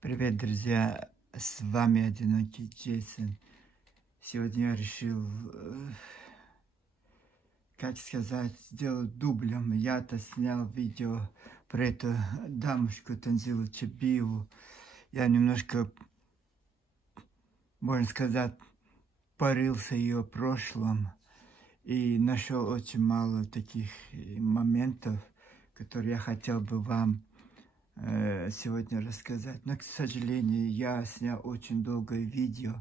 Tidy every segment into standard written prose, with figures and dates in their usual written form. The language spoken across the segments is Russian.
Привет, друзья! С вами Одинокий Джейсон. Сегодня я решил, как сказать, сделать дублем. Я-то снял видео про эту дамочку Танзилу Чебиеву. Я немножко, можно сказать, порылся в ее прошлом и нашел очень мало таких моментов, которые я хотел бы вам сегодня рассказать. Но, к сожалению, я снял очень долгое видео,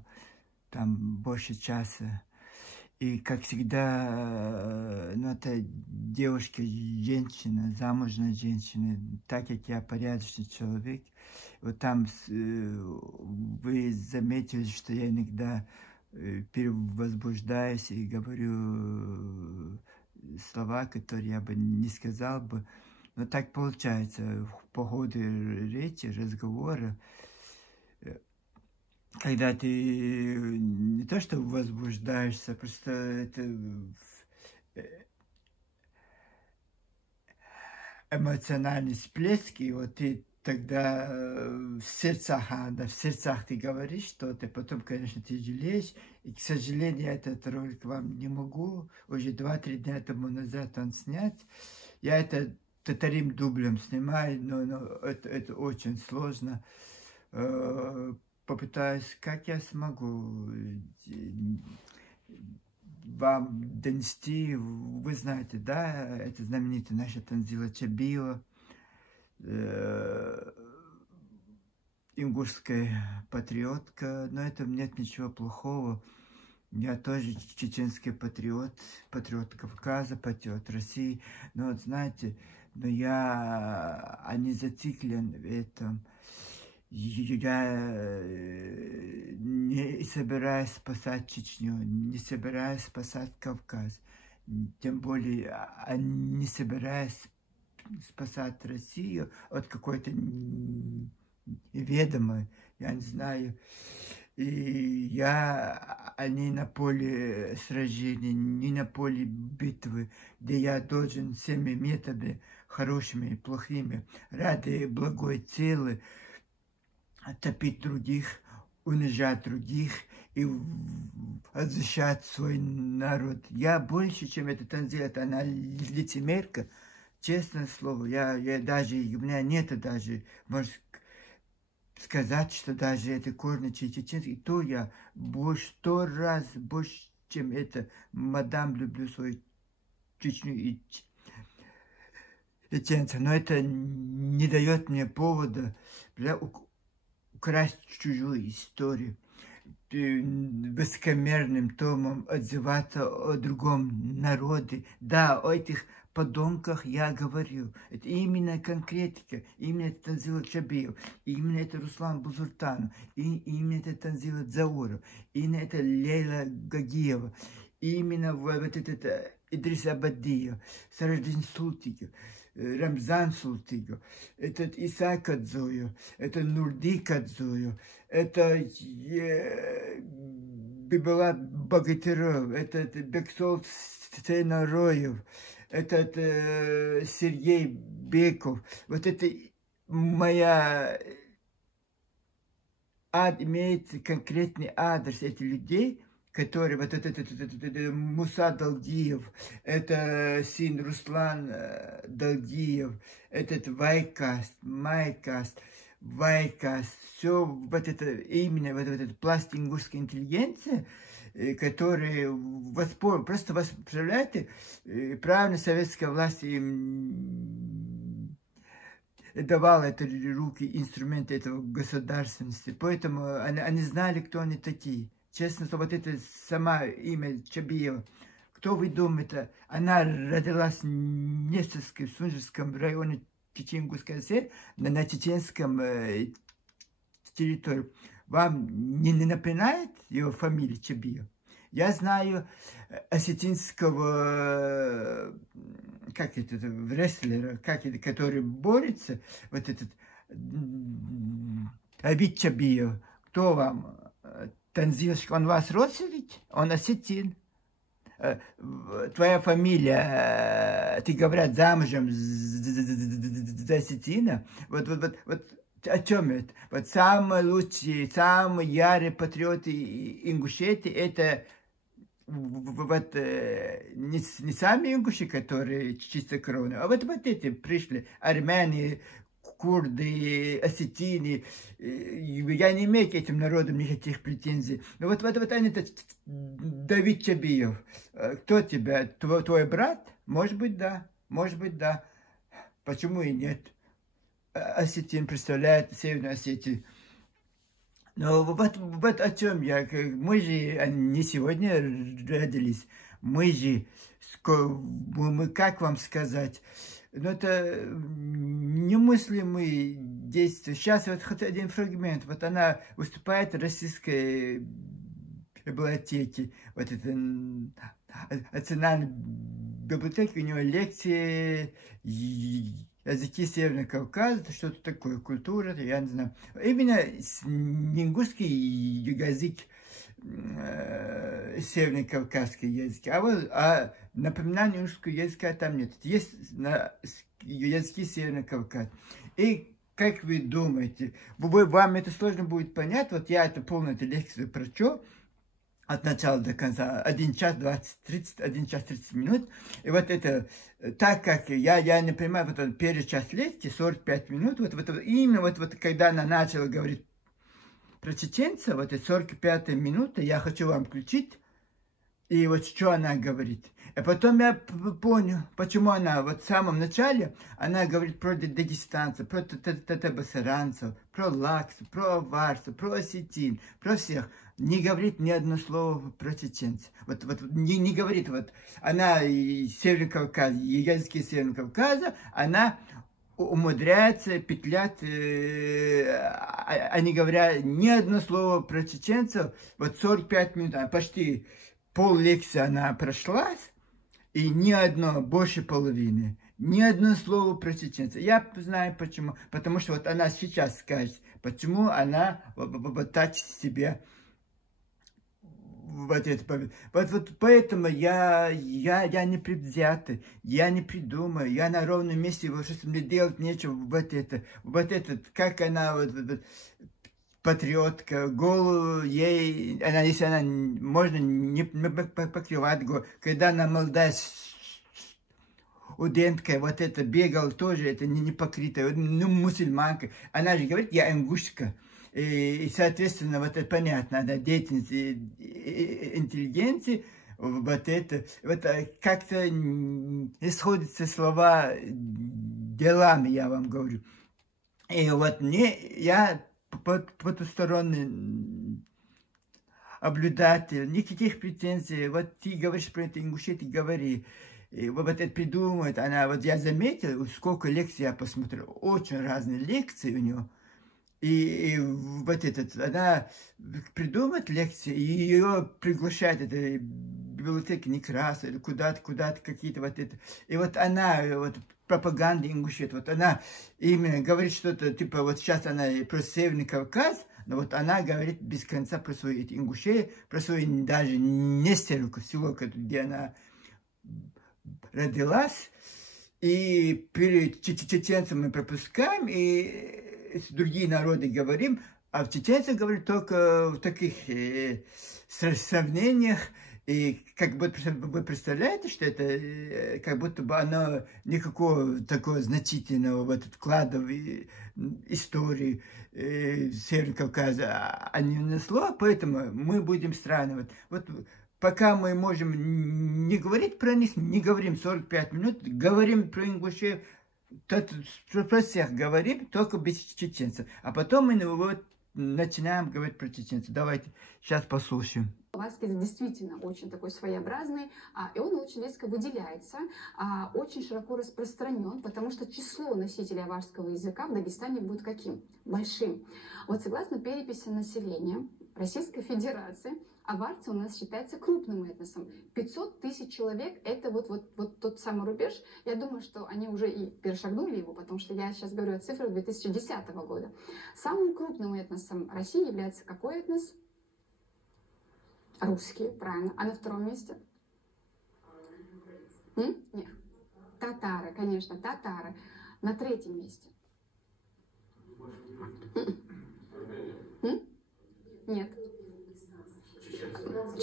там больше часа. И, как всегда, ну, это девушка, женщина, замужняя женщина, так как я порядочный человек. Вот там вы заметили, что я иногда перевозбуждаюсь и говорю слова, которые я бы не сказал бы. Но так получается по ходу речи, разговора, когда ты не то что возбуждаешься, просто это эмоциональный всплеск, и вот ты тогда в сердцах ты говоришь что-то, потом, конечно, ты жалеешь, и, к сожалению, я этот ролик вам не могу, уже 2-3 дня тому назад он снять. Я это вторым дублем снимаю, но это очень сложно. Попытаюсь, как я смогу вам донести. Вы знаете, да, это знаменитая наша Танзила Чебиева, ингушская патриотка, но это нет ничего плохого. Я тоже чеченский патриот, патриот Кавказа, патриот России. Но вот знаете, но я не зациклен в этом. Я не собираюсь спасать Чечню, не собираюсь спасать Кавказ. Тем более не собираюсь спасать Россию от какой-то неведомой, я не знаю. И я не на поле сражения, не на поле битвы, где я должен всеми методами, хорошими и плохими, ради благой цели, топить других, унижать других и защищать свой народ. Я больше, чем эта Танзила, она лицемерка, честное слово. Я даже, у меня нет даже, может сказать, что даже это корни чеченские, то я больше 100 раз больше, чем это мадам, люблю свою Чечню и чеченцев. Но это не дает мне повода украсть чужую историю, высокомерным томом отзываться о другом народе. Да, о этих подонках я говорю. Это именно конкретика, именно это Танзила Чебиев, именно это Руслан Бузуртанов, именно это Танзила Дзауров, именно это Лейла Гагиева, именно вот это Идрис Абадиев, Сараджин Султиков, Рамзан Султиков, этот Иса Кадзоев, это Нурди Кадзоев, это Бибалат Богатырев, это Бексол Сценароев, этот Сергей Беков. Вот это моя имеет конкретный адрес этих людей, который вот это Муса Далдиев, это сын Руслан Далдиев, этот Вайкаст, Майкаст, Вайкаст, все вот это именно вот этот пласт ингушской интеллигенции, который просто представляете, правильно советская власть им давала это руки, инструменты этого государственности, поэтому они знали, кто они такие. Честно, что вот это сама имя Чебиева, кто вы думаете, она родилась в Нестерском, Сунжском районе Чечен-Ингушской ССР, на чеченском территории. Вам не напоминает его фамилия Чебиев? Я знаю осетинского, как это, рестлера, который борется, вот этот Авид Чебиев. Кто вам? Танзилович, он вас родственник? Он осетин. Твоя фамилия, ты, говорят, замужем за осетина. Вот О чем это? Вот самые лучшие, самые ярые патриоты Ингушетии, это вот не сами ингуши, которые чистокровные, а вот эти пришли, армяне, курды, осетины. Я не имею к этим народам никаких претензий. Но вот они, Давид Чабиев, кто тебя, твой брат? Может быть, да, может быть, да. Почему и нет? Осетин представляет Северную Осетию. Но вот о чем я. Мы же не сегодня родились. Мы же, как вам сказать, ну это немыслимые действия. Сейчас вот хоть один фрагмент. Вот она выступает в российской библиотеке. Вот это национальной библиотеке, у него лекции языки Северного Кавказа, что-то такое, культура, я не знаю. Именно ингушский язык, северно-кавказский язык. А напоминания ингушского языка там нет. Есть языки Северного Кавказа. И как вы думаете, вам это сложно будет понять? Вот я это полную эту лекцию прочел от начала до конца, 1 час 1 час 30 минут. И вот это, так как я не понимаю, вот он первый час лекции, 45 минут, именно вот когда она начала говорить про чеченцев, вот эта 45 минута, я хочу вам включить, и вот что она говорит. И потом я понял, почему она, вот в самом начале, она говорит про дагестанцев, про татарбасаранцев, про лаксов, про аварцев, про осетин, про всех. Не говорит ни одно слово про чеченцев. Не говорит, вот она из Северного Кавказа, языки Северного Кавказа, она умудряется петлять, не говоря ни одно слово про чеченцев, вот 45 минут, почти пол лекции она прошлась, и ни одно, больше половины, ни одно слово про чеченцев. Я знаю почему. Потому что вот она сейчас скажет, почему она вот так себе вот поэтому я не предвзятый, я не придумаю, я на ровном месте, вот что мне делать нечего, как она патриотка, голову ей, если она, можно не покрывать голову, когда она молодая студентка, вот это бегала тоже, это не покрытая, ну, мусульманка, она же говорит, я ингушка. И, соответственно, вот это понятно, да, деятельность интеллигенции, вот как-то исходятся слова делами, я вам говорю. И вот я потусторонний наблюдатель, никаких претензий, вот ты говоришь про это Ингушетию, говори. И вот это придумывает она, вот я заметил, сколько лекций я посмотрел, очень разные лекции у нее. И вот она придумывает лекции, и ее приглашает, это библиотека Некраса, или куда-то, какие-то вот это. И вот она, вот пропаганда Ингушетии, вот она именно говорит что-то, типа вот сейчас она про Северный Кавказ, но вот она говорит без конца про свои эти ингуши, про свои даже Нестеровку, село, где она родилась. И перед чеченцами мы пропускаем, и другие народы говорим, а в чеченцах говорят только в таких сравнениях. И как будто вы представляете, что это как будто бы оно никакого такого значительного вот вклада в историю Северного Кавказа не внесло, поэтому мы будем сравнивать. Вот пока мы можем не говорить про них, не говорим 45 минут, говорим про ингушей, про всех говорим, только без чеченцев. А потом мы вот начинаем говорить про чеченцев. Давайте сейчас послушаем. Аварский язык действительно очень такой своеобразный, и он очень резко выделяется, очень широко распространен, потому что число носителей аварского языка в Дагестане будет каким? Большим. Вот согласно переписи населения Российской Федерации, аварцы у нас считается крупным этносом. 500 тысяч человек – это вот тот самый рубеж. Я думаю, что они уже и перешагнули его, потому что я сейчас говорю о цифрах 2010 года. Самым крупным этносом России является какой этнос? Русские, правильно. А на втором месте? Нет. Татары, конечно, татары. На третьем месте? Нет.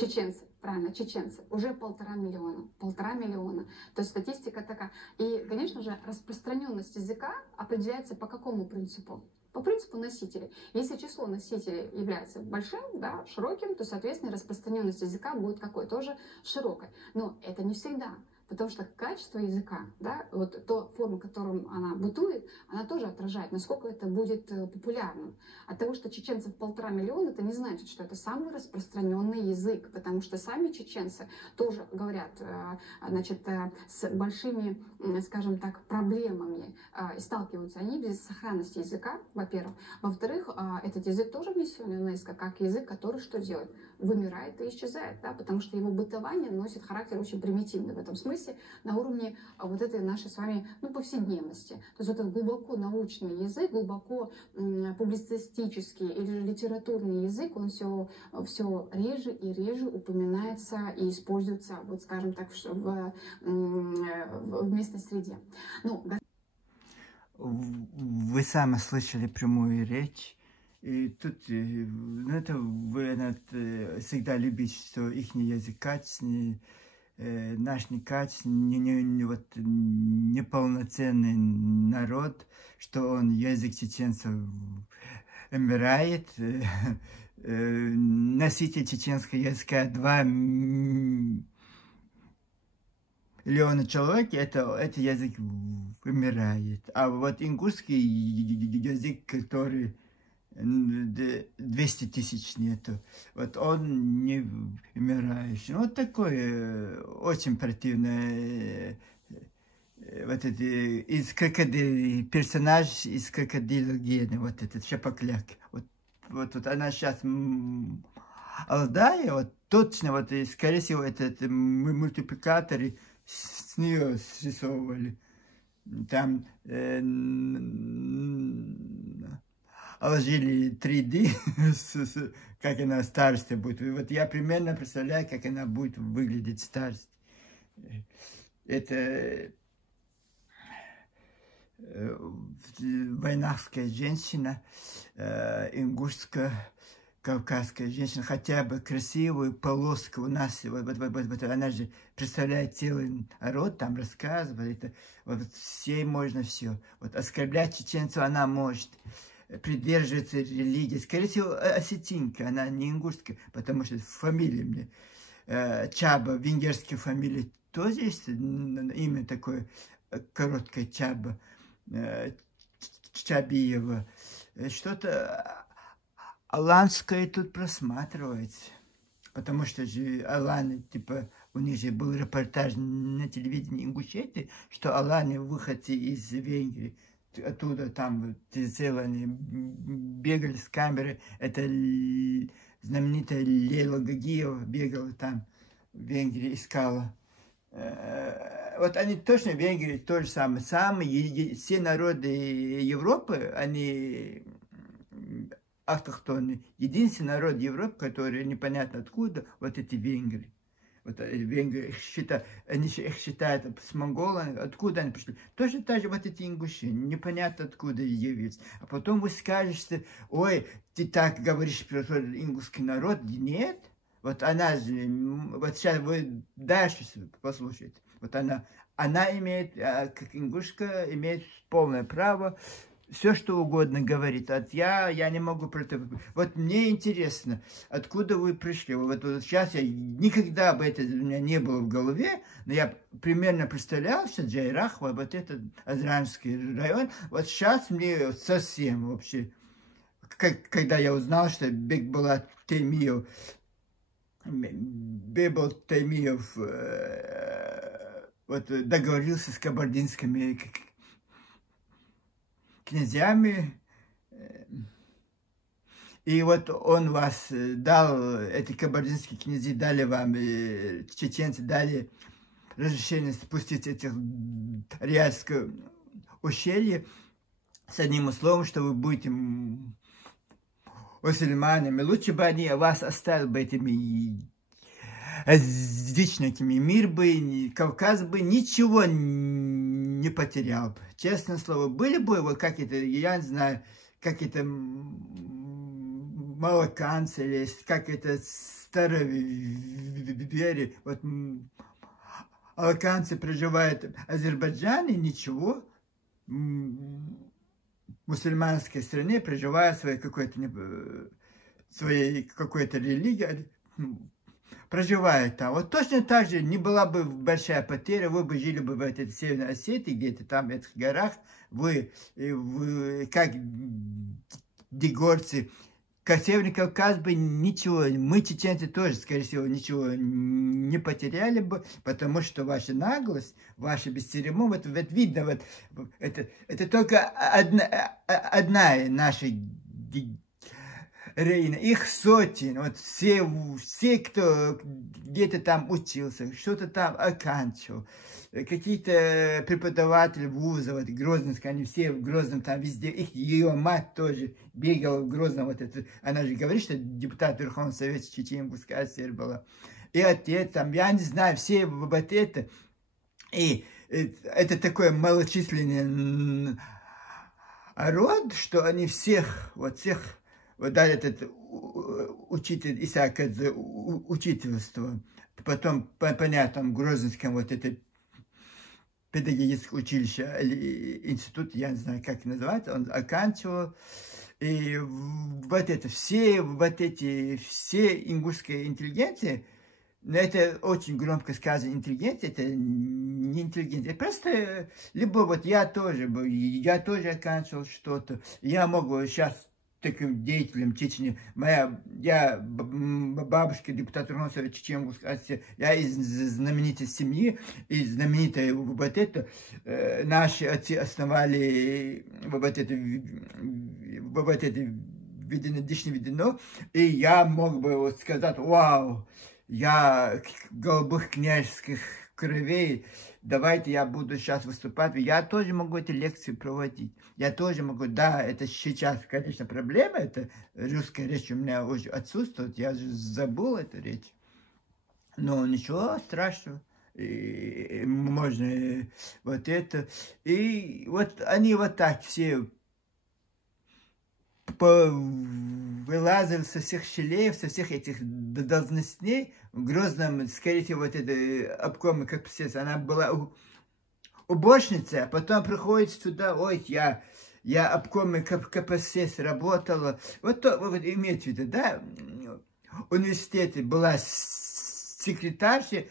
Чеченцы. Правильно, чеченцы. Уже 1,5 миллиона. 1,5 миллиона. То есть статистика такая. И, конечно же, распространенность языка определяется по какому принципу? По принципу носителей. Если число носителей является большим, да, широким, то, соответственно, распространенность языка будет какой? Тоже широкой. Но это не всегда. Потому что качество языка, да, вот та форма, которым она бытует, она тоже отражает, насколько это будет популярным. От того, что чеченцев 1,5 миллиона, это не значит, что это самый распространенный язык, потому что сами чеченцы тоже говорят, значит, с большими, скажем так, проблемами, и сталкиваются они без сохранности языка, во-первых. Во-вторых, этот язык тоже внесен в ЮНЕСКО как язык, который что делает? Вымирает и исчезает, да, потому что его бытование носит характер очень примитивный в этом смысле, на уровне вот этой нашей с вами, ну, повседневности. То есть этот глубоко научный язык, глубоко публицистический или литературный язык, он все реже и реже упоминается и используется, вот скажем так, в местной среде. Ну, вы сами слышали прямую речь. И тут, ну, это вы всегда любите, что их язык качественный, наш некачественный, вот, неполноценный народ, что он язык чеченцев умирает. Носитель чеченского языка 2 миллиона человек, это язык умирает. А вот ингушский язык, который 200 тысяч нету. Вот он не умирающий. Вот такое очень противное. Вот это из персонаж из Крокодила Гены, вот этот Шапокляк. Вот она сейчас Алдая, вот точно, вот, и, скорее всего, этот мультипликаторы с нее срисовывали. Там положили 3D, как она в старости будет. И вот я примерно представляю, как она будет выглядеть в старости. Это войнахская женщина, ингушская, кавказская женщина, хотя бы красивую полоску у нас, вот она же представляет целый народ, там рассказывает, вот всей можно все. Вот оскорблять чеченцев она может, придерживается религии. Скорее всего, осетинка, она не ингушская, потому что фамилия мне. Чаба, венгерские фамилии тоже есть, имя такое короткое Чаба, Чабиева. Что-то аланское тут просматривается. Потому что же аланы, типа, у них же был репортаж на телевидении Ингушетии, что аланы выходцы из Венгрии. Оттуда там сделаны, бегали с камеры. Это знаменитая Лейла Гагиева бегала там в Венгрии, искала. Вот они точно в Венгрии то же самое. Все народы Европы, они автохтонные. Единственный народ Европы, который непонятно откуда, вот эти венгры. Вот венгры они их считают с монголами, откуда они пришли. Точно так же вот эти ингуши, непонятно откуда явились. А потом вы скажете, ой, ты так говоришь про ингушский народ. Нет. Вот она же, вот сейчас вы дальше послушайте. Вот она имеет, как ингушка, имеет полное право все, что угодно говорит. Я не могу против. Вот мне интересно, откуда вы пришли. Вот сейчас я никогда бы это у меня не было в голове, но я примерно представлял, что Джайрах, вот этот Азранский район, вот сейчас мне совсем вообще, когда я узнал, что Бекбулат Таймиев, вот договорился с кабардинскими князьями, и вот он вас дал, эти кабардинские князья дали вам, чеченцы дали разрешение спустить этих Риальское ущелье с одним условием, что вы будете мусульманами. Лучше бы они вас оставили бы этими язычниками. Мир бы, Кавказ бы ничего не потерял бы. Честное слово, были бы, вот как это, я не знаю, как это малаканцы, или как это старовере, вот алаканцы проживают в Азербайджане, ничего, в мусульманской стране проживают своей какой-то религии, проживают там. Вот точно так же не была бы большая потеря, вы бы жили бы в этой Северной Осетии, где-то там в этих горах, вы как дегорцы, как Северный Кавказ бы ничего, мы, чеченцы, тоже, скорее всего, ничего не потеряли бы, потому что ваша наглость, ваша бесцеремонность, вот видно, вот, это только одна наша Рейна, их сотен, вот все, кто где-то там учился, что-то там оканчивал, какие-то преподаватели вуза, вот Грозненская, они все в Грозном там везде, ее мать тоже бегала в Грозном, вот это, она же говорит, что депутат Верховного Совета Чечено-Ингушской ССР была, и отец там, я не знаю, все вот это, и это такой малочисленный род, что они всех, вот дали этот учитель Исаака за учительство. Потом, понятно, в Грозненском вот это педагогическое училище или институт, я не знаю, как называется, он оканчивал. И вот это, все ингушская интеллигенция, это очень громко сказано, интеллигенция, это не интеллигенция. Просто, либо вот я тоже оканчивал что-то, я могу сейчас таким деятелем Чечни. Я бабушка, депутат Верховного Совета Чечен-Ингушской ССР, я из знаменитой семьи, из знаменитой вот это, наши отцы основали вот это Введено, и я мог бы вот сказать, вау, я голубых княжеских кровей, давайте я буду сейчас выступать. Я тоже могу эти лекции проводить. Я тоже могу, да, это сейчас, конечно, проблема, это русская речь у меня уже отсутствует, я же забыл эту речь. Но ничего страшного, и можно вот это. И вот они вот так все вылазили со всех щелей, со всех этих должностей. В Грозном, скорее всего, вот это обкома, как писец, она была уборщица, а потом приходит сюда, ой, я обкоме КПСС работала. Вот то, вот имеется в виду, да, в университете была секретарша,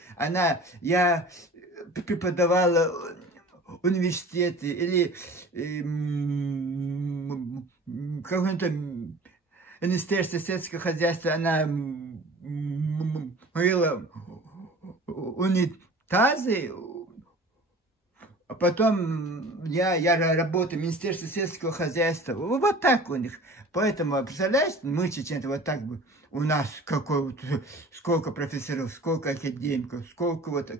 я преподавала в университете, или какое-то Министерство сельского хозяйства, она мыла унитазы, а потом я работаю в Министерстве сельского хозяйства. Вот так у них. Поэтому, представляешь, мы, чеченцы, вот так бы, у нас сколько профессоров, сколько академиков, сколько вот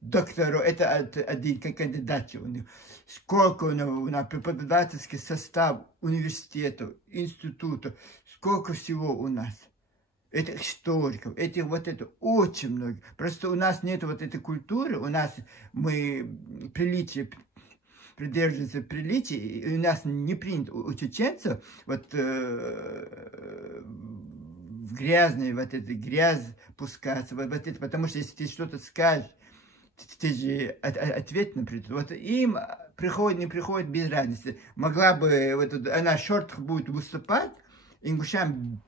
докторов, это один кандидат у них. Сколько у нас преподавательский состав университетов, институтов, сколько всего у нас. Этих историков, этих вот это очень много. Просто у нас нет вот этой культуры, у нас мы придерживаемся приличий, и у нас не принято у чеченцев вот в грязную, вот эту грязь пускаться, вот это, потому что если ты что-то скажешь, ты же ответно придет. Вот им приходит, не приходит, без разницы. Могла бы, вот, она в шортах будет выступать, ингушам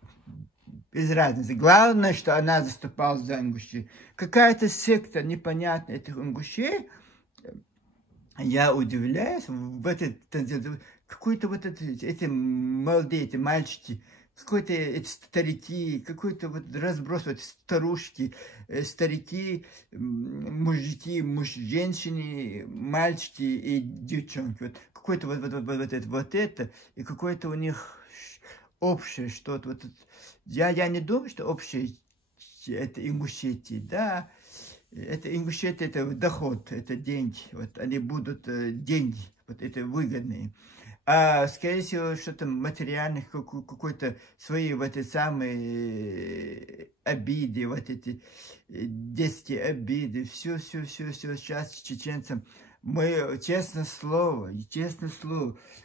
без разницы. Главное, что она заступалась за ингушей. Какая-то секта непонятная этих ингушей, я удивляюсь, какой-то вот эти молодые, эти мальчики, какой-то эти старики, какой-то вот разброс, вот старушки, старики, мужики, женщины, мальчики и девчонки. Вот какой-то вот это, и какое-то у них общее что-то. Вот, я не думаю, что общее это ингушетия, да. Это ингушетия, это доход, это деньги. Вот они будут деньги, вот это выгодные. А скорее всего, что-то материальных, какой-то свои вот эти самые обиды, вот эти детские обиды, все сейчас чеченцам. Мы, честное слово,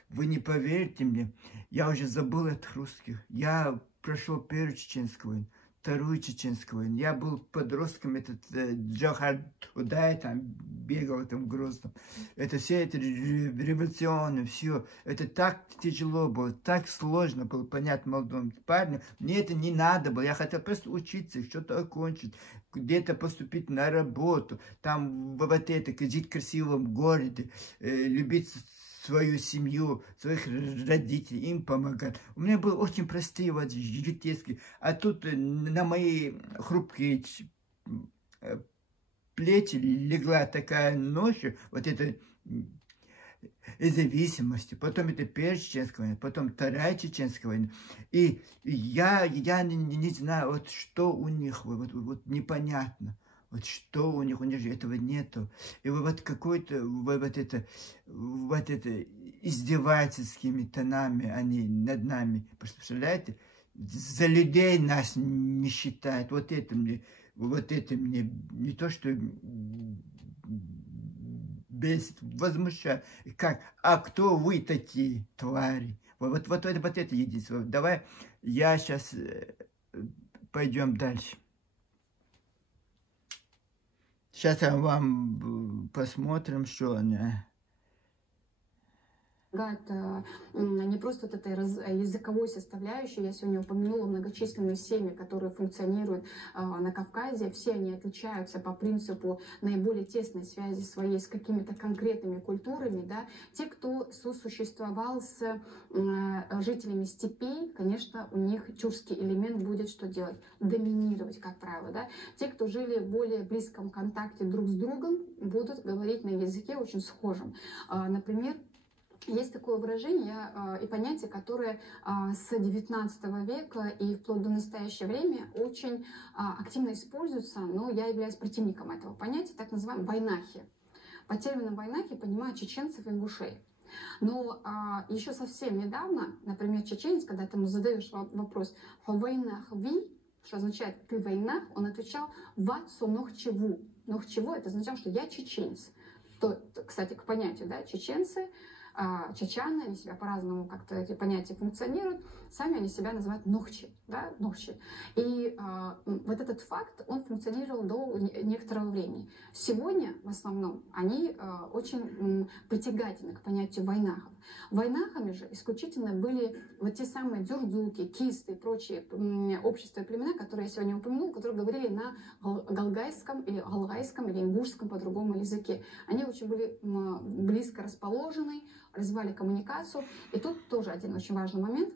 вы не поверите мне, я уже забыл от русских. Я прошел первую чеченскую войну, вторую чеченскую войну. Я был подростком, этот Джохар Удай там бегал, там Грозном. Это все это революционно, все. Это так тяжело было, так сложно было понять молодому парню. Мне это не надо было, я хотел просто учиться, что-то окончить, где-то поступить на работу, там вот это, жить в красивом городе, любить свою семью, своих родителей, им помогать. У меня были очень простые вот житейские. А тут на мои хрупкие плечи легла такая нож, вот это и зависимости. Потом это первая чеченская война, потом вторая чеченская война. И я не знаю, вот что у них, вот непонятно. Вот что у них же этого нету. И вот какой-то вот это издевательскими тонами они над нами. Представляете? За людей нас не считают. Вот это мне не то, что бесит, возмущает. Как? А кто вы такие, твари? Вот это единство. Давай я сейчас пойдем дальше. Сейчас я вам посмотрим, что она. Не просто вот этой языковой составляющей. Я сегодня упомянула многочисленные семьи, которые функционируют на Кавказе. Все они отличаются по принципу наиболее тесной связи своей с какими-то конкретными культурами. Да? Те, кто сосуществовал с жителями степей, конечно, у них тюркский элемент будет что делать? Доминировать, как правило. Да? Те, кто жили в более близком контакте друг с другом, будут говорить на языке очень схожем. Например, есть такое выражение и понятие, которое с XIX века и вплоть до настоящего время очень активно используется, но я являюсь противником этого понятия, так называемые войнахи. По терминам войнахи понимают чеченцев и ингушей. Но еще совсем недавно, например, чеченец, когда ты ему задаешь вопрос «войнах ви», что означает «ты войнах», он отвечал «ват со нохчеву». Нохчеву — это означало, что я чеченец. То, кстати, к понятию, да, чеченцы, чечаны, они себя по-разному как-то эти понятия функционируют, сами они себя называют нохчи, да, нохчи. И вот этот факт, он функционировал до некоторого времени. Сегодня, в основном, они очень притягательны к понятию войнахов. Войнахами же исключительно были вот те самые дюрдюки, кисты и прочие общества и племена, которые я сегодня упомянула, которые говорили на галгайском или галгайском или ингушском по другому языке. Они очень были близко расположены, развивали коммуникацию. И тут тоже один очень важный момент.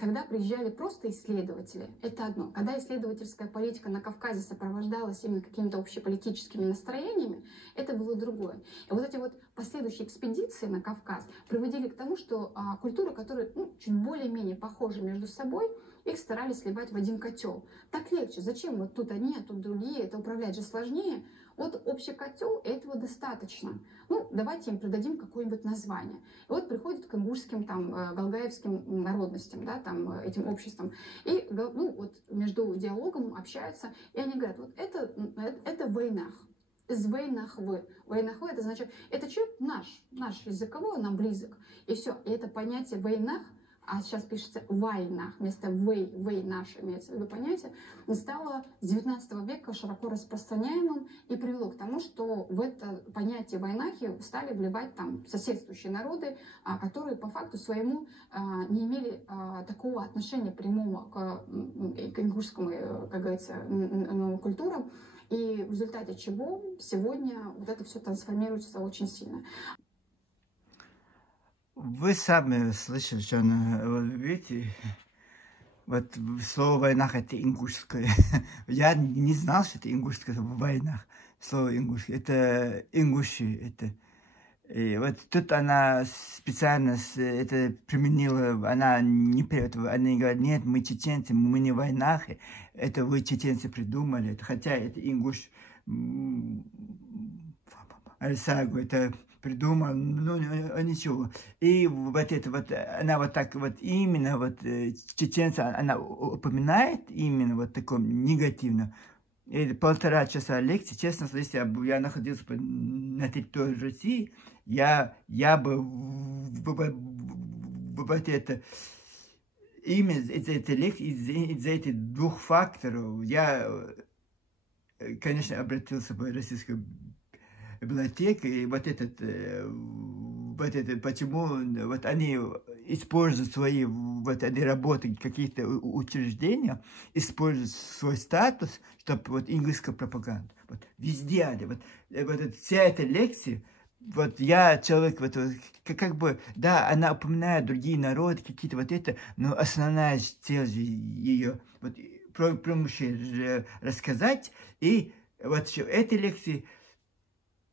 Когда приезжали просто исследователи, это одно. Когда исследовательская политика на Кавказе сопровождалась именно какими-то общеполитическими настроениями, это было другое. И вот эти вот последующие экспедиции на Кавказ приводили к тому, что культуры, которые чуть более-менее похожи между собой, их старались сливать в один котел. Так легче. Зачем вот тут одни, а тут другие? Это управлять же сложнее. Вот общий котел, этого достаточно. Ну, давайте им придадим какое-нибудь название. И вот приходят к ингушским, там, галгаевским народностям, да, там, этим обществам. И, ну, вот между диалогом общаются, и они говорят, вот это войнах. Из войнахвы. Войнахвы — это значит, это человек наш языковой, он нам близок. И все. И это понятие войнах, а сейчас пишется война, вместо вей наш, имеется в виду понятие, стало с 19 века широко распространяемым и привело к тому, что в это понятие войнахи стали вливать там соседствующие народы, которые по факту своему не имели такого отношения прямого к ингушскому, как говорится, культурам, и в результате чего сегодня вот это все трансформируется очень сильно. Вы сами слышали, что она, видите, вот слово «войнах» — это ингушское. Я не знал, что это ингушское слово «войнах». Слово «ингушское» — это ингуши. Это. И вот тут она специально это применила, она не они говорят, нет, мы чеченцы, мы не войнахи, это вы чеченцы придумали, хотя это ингуш Альсагу, это придумал, ну ничего. И вот это вот, она вот так вот именно вот чеченца, она упоминает именно вот таком негативном. И 1,5 часа лекции, честно, если я находился бы на территории России, я бы вот это именно из-за этих двух факторов я, конечно, обратился в российскую библиотеку, и почему вот они используют свои вот эти работы, какие-то учреждения, используют свой статус, чтобы вот английская пропаганда. Вот везде они, вся эта лекция, вот я человек, как бы, да, она упоминает другие народы, какие-то вот это, но основная цель же ее, вот про мужчин рассказать, и вот еще этой лекции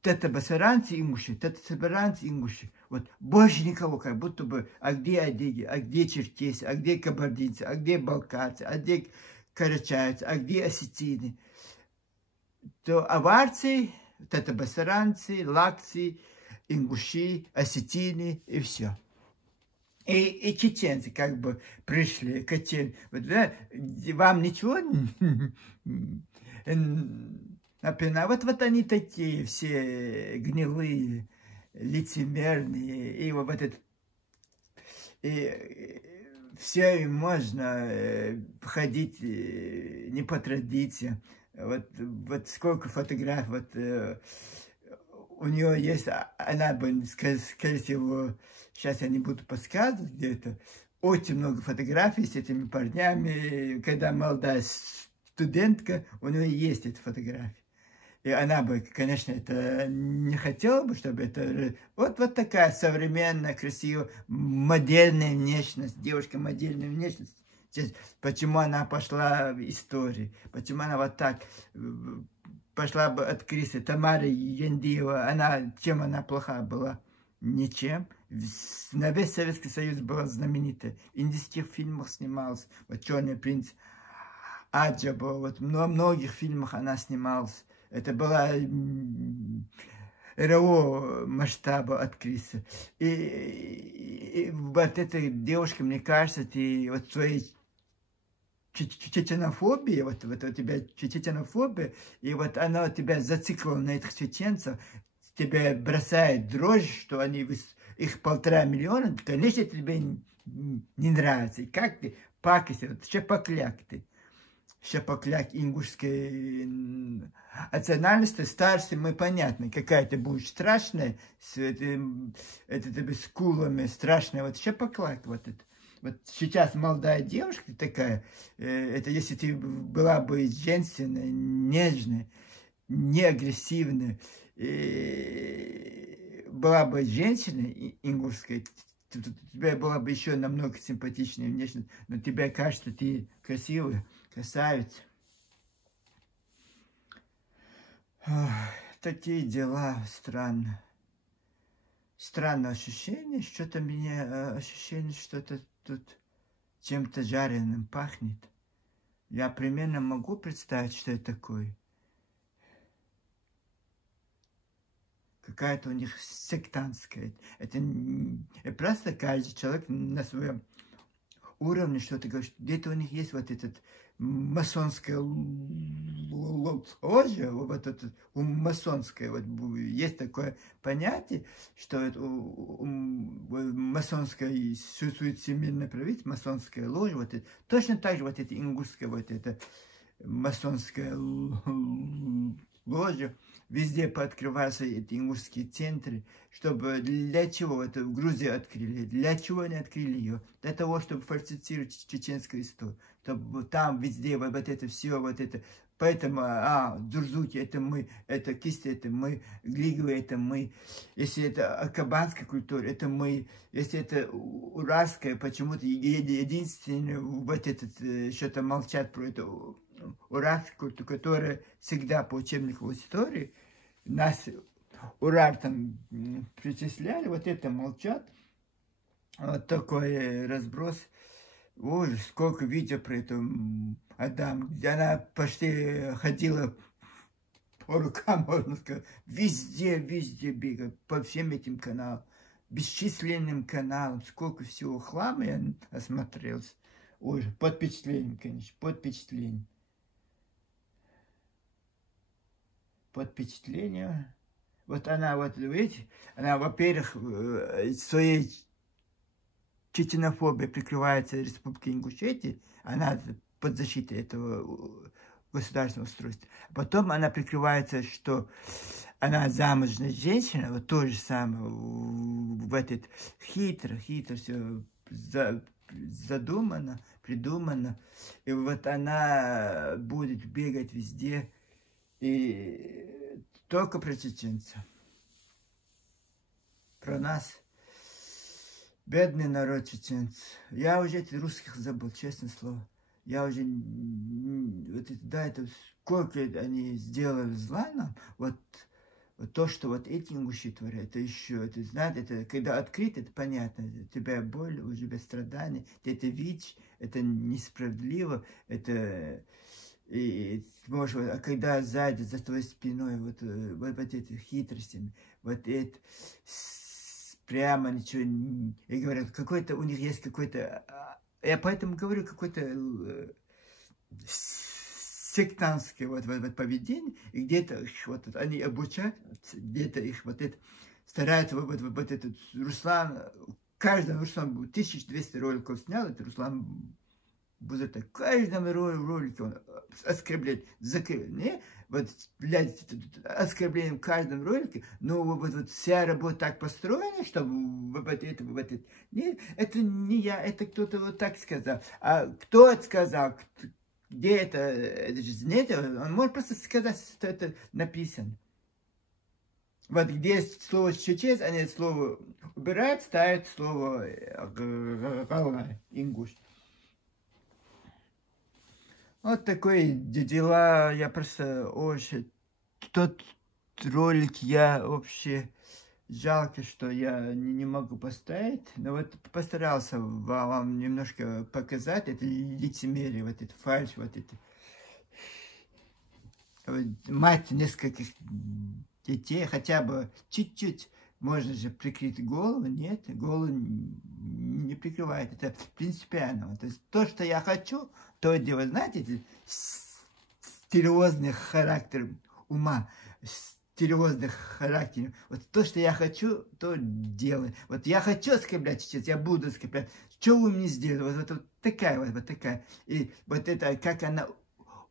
это басаранцы ингуши, это собиранцы ингуши. Вот больше никого, как будто бы, а где адыги, а где черкесы, а где кабардинцы, а где балкарцы, а где карачаевцы, а где осетины. То аварцы, это басаранцы, лакцы, ингуши, осетины и все. И чеченцы как бы пришли, вот, да, вам ничего например, вот они такие все гнилые, лицемерные, и вот этот, и все им можно ходить не по традициям. Вот сколько фотографий, у нее есть, она бы, скорее всего, сейчас я не буду подсказывать где-то, очень много фотографий с этими парнями, когда молодая студентка, у нее есть эти фотографии. И она бы, конечно, это не хотела бы, чтобы это... Вот такая современная, красивая, модельная внешность, девушка модельная внешность. Почему она пошла в историю? Почему она вот так пошла бы от актрисы Тамары Яндиева? Чем она плоха была? Ничем. На весь Советский Союз была знаменита. В индийских фильмах снималась. Вот «Черный принц Аджаба». Вот во многих фильмах она снималась. Это была РО масштаба актриса. И вот эта девушка, мне кажется, ты вот своей чеченофобии, вот у тебя чеченофобия, и вот она у тебя зациклила на этих чеченцев, тебя бросает дрожь, что они, их 1,5 миллиона, конечно, тебе не нравится. И как ты, пакость, вот шепокляк ты. Шепокляк ингушской национальности, старший, мы понятно, какая ты будешь страшная, с скулами, страшная, вот шепокляк, вот это. Вот сейчас молодая девушка такая, это если ты была бы женственная, нежная, не агрессивная, была бы женщина ингушская, у тебя была бы еще намного симпатичнее внешность, но тебе кажется, ты красивая, красавица. Ох, такие дела странно. Странное ощущение, что-то ощущение, что-то тут чем-то жареным пахнет. Я примерно могу представить, что это такое. Какая-то у них сектантская. Это просто каждый человек на своем уровне что-то говорит. Где-то у них есть вот этот масонская ложа, вот это масонское, вот есть такое понятие, что это масонское существует всемирное правительство, масонская ложа, вот это, точно так же вот это ингушская, вот это масонская ложа, везде пооткрываются эти ингушские центры, чтобы для чего это в Грузии открыли, для чего они открыли ее, для того, чтобы фальсифицировать чеченскую историю, чтобы там везде вот это все, вот это, поэтому, дзурзуки это мы, это кисти это мы, глиговы это мы, если это акабанская культура, это мы, если это уральская, почему-то единственное, вот этот, что-то молчат про это, уральскую, которая всегда по учебнику истории нас Ураль там причисляли, вот это молчат. Вот такой разброс. Ой, сколько видео про эту Адам, где она почти ходила по рукам, можно сказать, везде бегает, по всем этим каналам, бесчисленным каналам, сколько всего хлама я осмотрелся. Ой, под впечатлением, конечно, под впечатлением. Под впечатлением. Вот она, вот видите, она, во-первых, своей чеченофобия прикрывается Республикой Ингушетии, она под защитой этого государственного устройства. Потом она прикрывается, что она замужняя женщина, вот то же самое, в этот хитро все задумано, придумано. И вот она будет бегать везде, и только про чеченцев. Про нас. Бедный народ чеченцев. Я уже этих русских забыл, честное слово. Я уже, вот это, да, это сколько они сделали зла нам, вот то, что вот эти ингуши творят, это еще, это, знаете, это когда открыто, это понятно, у тебя боль, у тебя страдания, это ВИЧ, это несправедливо, это, и можешь, а когда сзади, за твоей спиной, вот эти хитростями, вот это, прямо ничего, и говорят, какой-то, у них есть какой-то, я поэтому говорю, какой-то сектантское вот поведение, и где-то вот они обучают, где-то их вот это стараются, вот этот Руслан, каждый Руслан 1200 роликов снял, это Руслан Бузуртан, в каждом ролике он оскорбляет, не, вот, блядь, оскорблением в каждом ролике, но вот вся работа так построена, чтобы вот это, нет, это не я, это кто-то вот так сказал, а кто это сказал, где это же нет, он может просто сказать, что это написано. Вот где есть слово чеченец, они это слово убирают, ставят слово ингуш. Вот такие дела, я просто очень... Тот ролик я вообще... Жалко, что я не могу поставить, но вот постарался вам немножко показать это лицемерие, вот это фальшь, вот это. Мать нескольких детей, хотя бы чуть-чуть, можно же прикрыть голову, нет, голову не прикрывает, это принципиально. То есть то, что я хочу, то делать, знаете, это стереозный характер ума, стереозных характеров. Вот то, что я хочу, то делаю. Вот я хочу оскорблять чеченцев, я буду оскорблять. Что вы мне сделали? Вот такая, вот такая. И вот это, как она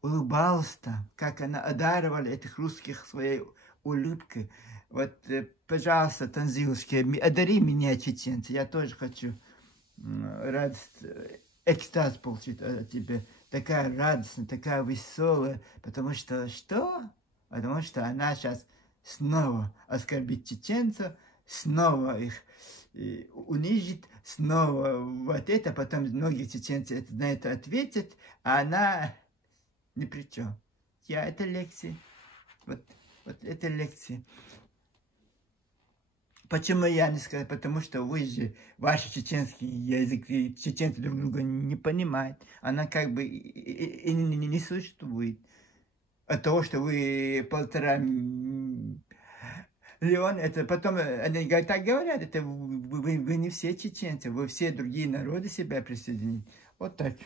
улыбалась-то, как она одаривала этих русских своей улыбкой. Вот, пожалуйста, Танзилушки, одари меня, чеченцы. Я тоже хочу радость, экстаз получить от тебя. Такая радостная, такая веселая. Потому что, что? Потому что она сейчас снова оскорбит чеченцев, снова их унижит, снова вот это, потом многие чеченцы на это ответят, а она ни при чем. Это лекции. Вот это лекции. Почему я не сказал? Потому что вы же, ваш чеченский язык, чеченцы друг друга не понимают. Она как бы и не существует. От того, что вы 1,5 миллиона, это потом, они так говорят, это вы не все чеченцы, вы все другие народы себя присоединили. Вот так.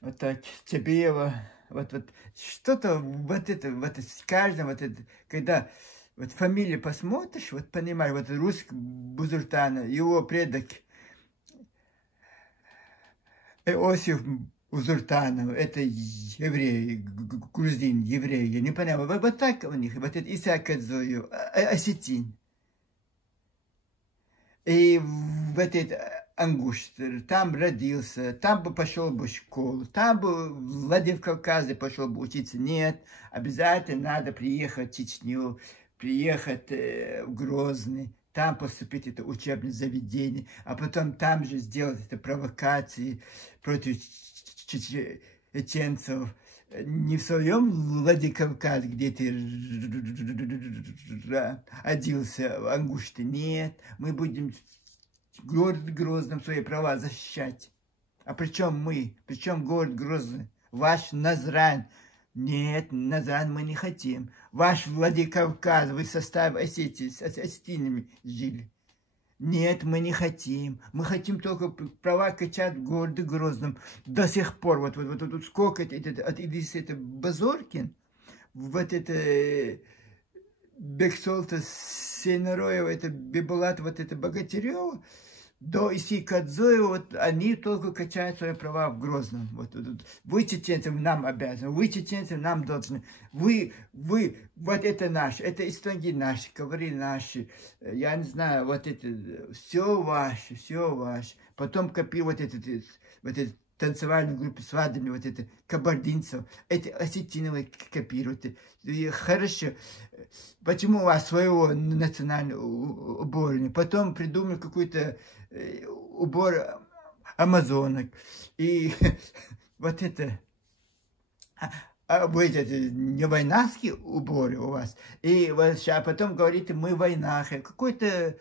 Вот так. Чебиева, вот что-то, вот это, с каждым, вот это, когда вот фамилию посмотришь, вот понимаешь, вот русский Бузуртана, его предок Иосиф Бузуртанов, это евреи, грузин, евреи, я не понимаю, вот так у них, вот это Исаак Адзою, осетин. И в этот Ангуштер, там родился, там бы пошел бы в школу, там бы в Владикавказе пошел бы учиться. Нет, обязательно надо приехать в Чечню, приехать в Грозный, там поступить в это учебное заведение, а потом там же сделать это провокации против чеченцев. Не в своем Владикавказе, где ты родился, в Ангуште. Нет, мы будем в городе Грозном свои права защищать. А при чем мы? При чем город Грозный? Ваш Назрань. Нет, Назрань мы не хотим. Ваш Владикавказ, вы в составе Осетии, с осетинами жили. Нет, мы не хотим. Мы хотим только права качать в городе Грозном. До сих пор, вот сколько это Базоркин, вот это Бексолта Сейнароева, это Бибулат, вот это Богатырева, до Исикадзоева, вот они только качают свои права в Грозном. Вы, чеченцы, нам обязаны, вы, чеченцы, нам должны. Вы, вот это наше, это истории наши, ковры наши, я не знаю, вот это, все ваше, все ваше. Потом вот это танцевальной группе свадебной, вот это кабардинцев, эти осетиновые копируют. И хорошо, почему у вас своего национального убора нет? Потом придумали какой-то убор амазонок. И вот это... Вы это не войнавские уборы у вас. И вот сейчас потом говорите, мы в войнах. Какое-то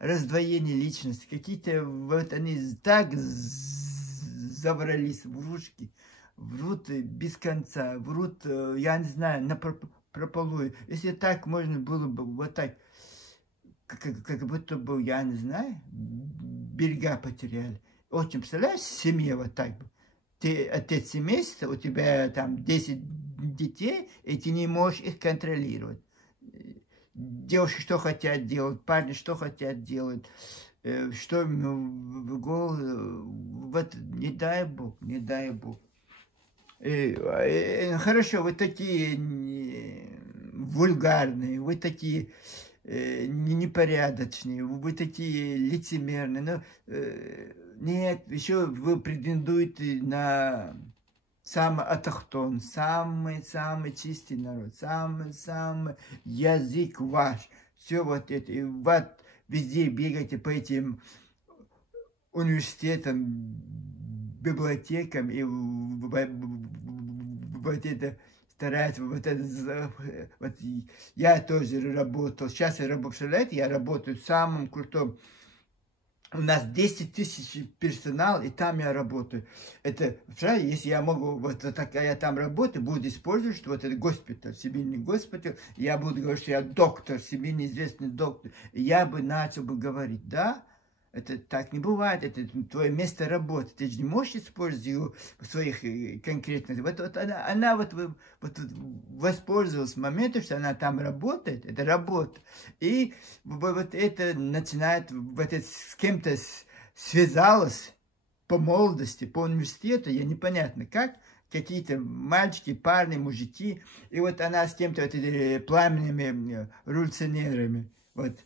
раздвоение личности. Какие-то вот они так забрались в ушки. Врут без конца. Врут, я не знаю, напропалую. Если так можно было бы вот так, как будто бы, я не знаю, берега потеряли. Очень, представляешь, в семье вот так бы. Ты отец семейства, у тебя там 10 детей, и ты не можешь их контролировать. Девушки что хотят делать, парни что хотят делать, что в голову, вот не дай Бог, не дай Бог. Хорошо, вы такие вульгарные, вы такие непорядочные, вы такие лицемерные, но нет, еще вы претендуете на самый автохтон, самый чистый народ, самый язык ваш, все вот это, и вот везде бегаете по этим университетам, библиотекам, и вот это стараются, вот это, вот я тоже работал, сейчас я работаю, я работаю в самом крутом. У нас 10 тысяч персонал, и там я работаю. Это, если я могу, вот так я там работаю, буду использовать, что вот это госпиталь, семейный госпиталь, я буду говорить, что я доктор, себе неизвестный доктор, и я бы начал бы говорить, да, это так не бывает, это твое место работы, ты же не можешь использовать его в своих конкретных... Вот она воспользовалась моментом, что она там работает, это работа, и вот это начинает, вот это с кем-то связалась по молодости, по университету, я непонятно как, какие-то мальчики, парни, мужики, и вот она с кем-то вот этими пламенными революционерами, вот,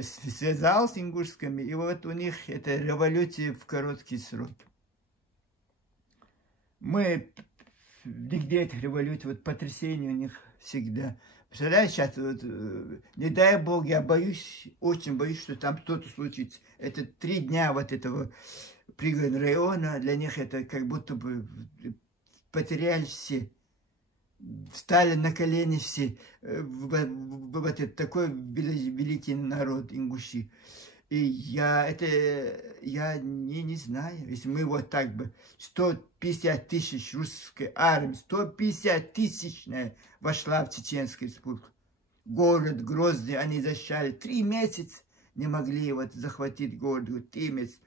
связал с ингушскими, и вот у них это революция в короткие сроки. Мы нигде этих революций, вот потрясение у них всегда. Представляешь, сейчас, вот, не дай Бог, я боюсь, очень боюсь, что там что-то случится. Это 3 дня вот этого пригородного района, для них это как будто бы потеряли все. Встали на колени все, вот это такой великий народ ингуши. И я не знаю, если мы вот так бы 150 тысяч русской армии, 150 тысячная вошла в Чеченскую республику. Город Грозный они защищали 3 месяца, не могли вот захватить город, 3 месяца.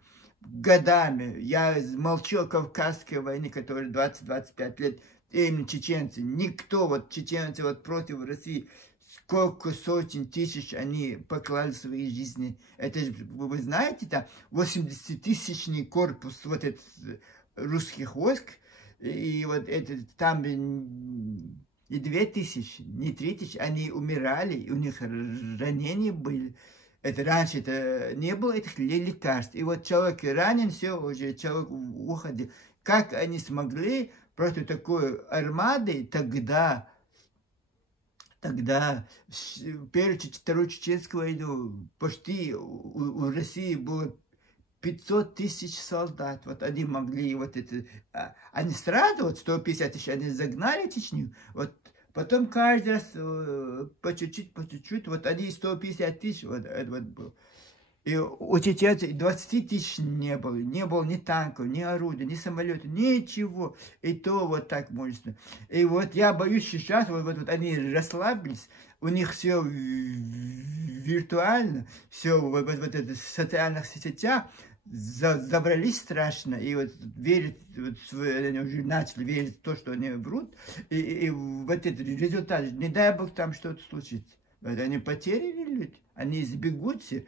Годами, я молчу о Кавказской войне, которая 20-25 лет, именно чеченцы, никто, вот чеченцы вот против России, сколько сотен тысяч они поклали свои жизни. Это же, вы знаете, там 80-тысячный корпус вот этот русских войск, и вот это там и 2000, не 3000, они умирали, и у них ранения были. Это раньше это не было этих лекарств. И вот человек ранен, все, уже человек уходил. Как они смогли против такой армады тогда в Первую, Вторую Чеченскую войну почти у России было 500 тысяч солдат. Вот они могли вот это... Они сразу, вот 150 тысяч, они загнали Чечню. Вот потом каждый раз по чуть-чуть, вот они 150 тысяч, вот было. И у чеченцев 20 тысяч не было ни танков, ни орудий, ни самолетов, ничего. И то вот так мощно. И вот я боюсь сейчас, вот они расслабились, у них все виртуально, все вот это в социальных сетях, забрались страшно, и вот верят, они уже начали верить в то, что они врут, и вот этот результат, не дай Бог там что-то случится. Они потеряны люди, они сбегутся.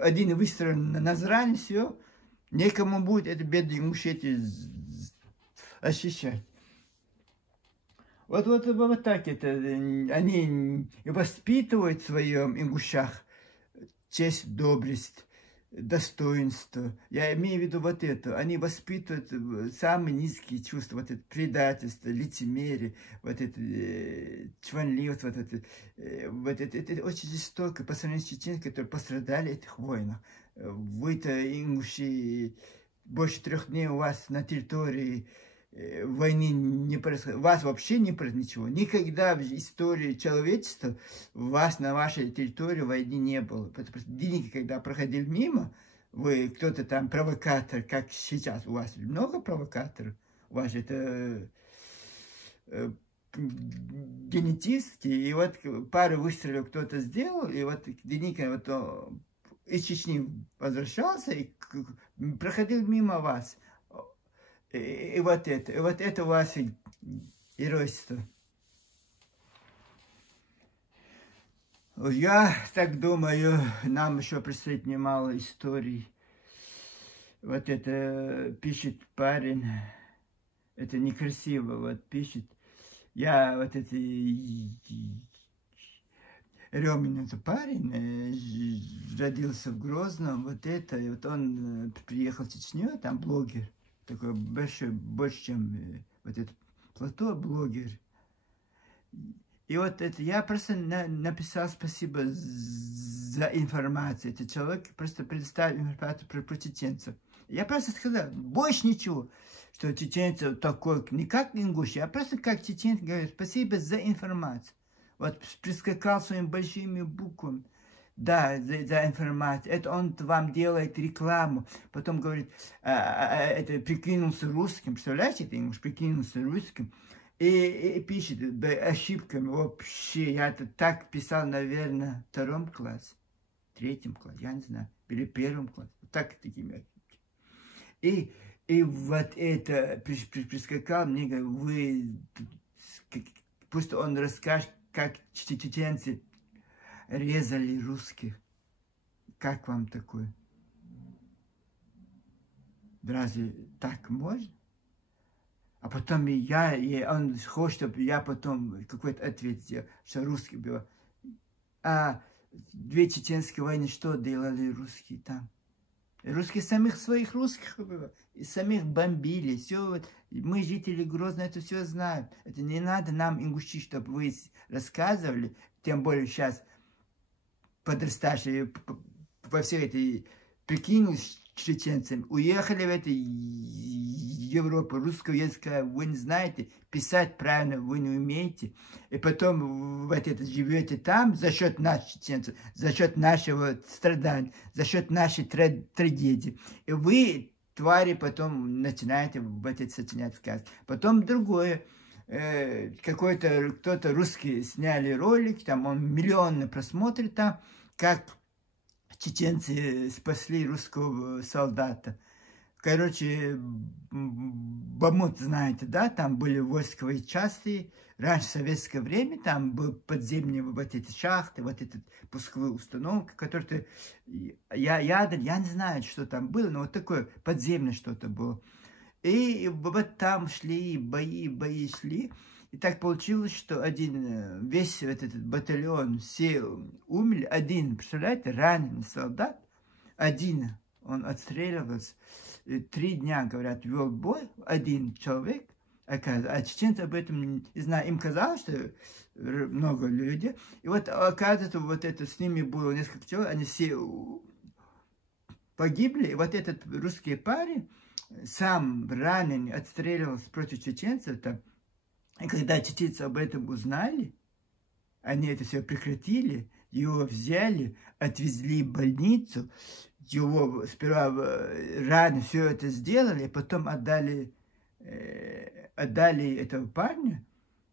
Один выстрел на Назране, все, некому будет это бедные мужчины ощущать. Вот так это, они воспитывают в своем ингушах честь, доблесть, достоинство. Я имею в виду вот это. Они воспитывают самые низкие чувства, вот это предательство, лицемерие, вот это чванливость, вот это очень жестоко по сравнению с чеченцами, которые пострадали в этих войнах. Вы-то, ингуши, больше 3 дней у вас на территории войны не происходит, у вас вообще не происходит ничего. Никогда в истории человечества у вас на вашей территории войны не было. Потому что деньги, когда проходили мимо, вы кто-то там провокатор, как сейчас у вас много провокаторов, у вас это генетически, и вот пару выстрелов кто-то сделал, и вот Деника вот из Чечни возвращался и проходил мимо вас. И вот это ваше геройство. Я так думаю, нам еще предстоит немало историй. Вот это пишет парень, это некрасиво, вот пишет. Я вот это Ремин, это парень, родился в Грозном, вот это, и вот он приехал в Чечню, там блогер. Такой большой, больше, чем вот этот плато, блогер. И вот это, я просто написал спасибо за информацию. Этот человек просто предоставил информацию про чеченцев. Я просто сказал, больше ничего, что чеченцы такой, не как ингуши, а просто как чеченцы говорят, спасибо за информацию. Вот прискакал своими большими буквами. Да, за информацию. Это он вам делает рекламу. Потом говорит, это прикинулся русским. Представляете, это ему прикинулся русским. И пишет ошибками вообще. Я это так писал, наверное, в 2 классе, 3 классе, я не знаю, или 1 классе. Вот так такими ошибками. И вот это прискакал мне, говорит, вы, пусть он расскажет, как чеченцы резали русских. Как вам такое? Разве так можно? А потом он хочет, чтобы я потом какой-то ответ сделал, что русский был. А 2 чеченские войны что делали русские там? Русские самих своих русских и самих бомбили. Все, вот, мы, жители Грозного, это все знаем. Это не надо нам, ингуши, чтобы вы рассказывали, тем более сейчас подрастающие во все это прикинулись чеченцами, уехали в эту Европу, русского языка вы не знаете, писать правильно вы не умеете, и потом вот это живете там за счет нас, чеченцев, за счет нашего страдания, за счет нашей трагедии. И вы, твари, потом начинаете вот это сочинять сказки. Потом другое. Кто-то русские сняли ролик, там он миллионы просмотров там, как чеченцы спасли русского солдата. Короче, Бамут, знаете, да, там были войсковые части, раньше в советское время там был подземные вот эти шахты, вот эти пусковые установки, которые, я не знаю, что там было, но вот такое подземное что-то было. И вот там шли бои шли. И так получилось, что весь этот батальон, все умерли. Один, представляете, раненый солдат, один, он отстреливался. 3 дня, говорят, вел бой, один человек, оказывается. А чеченцы об этом не знают. Им казалось, что много людей. И вот, оказывается, вот это с ними было несколько человек, они все погибли. И вот этот русский парень, сам раненый, отстреливался против чеченцев там. И когда чеченцы об этом узнали, они это все прекратили, его взяли, отвезли в больницу, его сперва рано все это сделали, потом отдали этого парня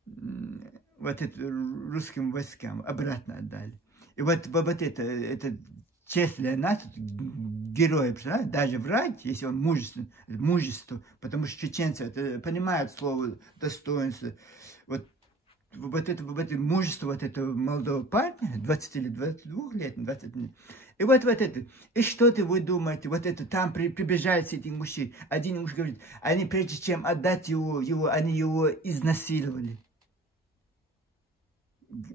вот это русским войскам, обратно отдали. И вот это честь для нас, героев, даже врать, если он мужество, потому что чеченцы это понимают слово достоинство. Вот вот это мужество вот этого молодого парня, 20 или 22 лет, 20 лет. И вот это. И что вы думаете? Вот это, там прибежают эти мужчины. Один муж говорит, они прежде чем отдать его, они его изнасиловали.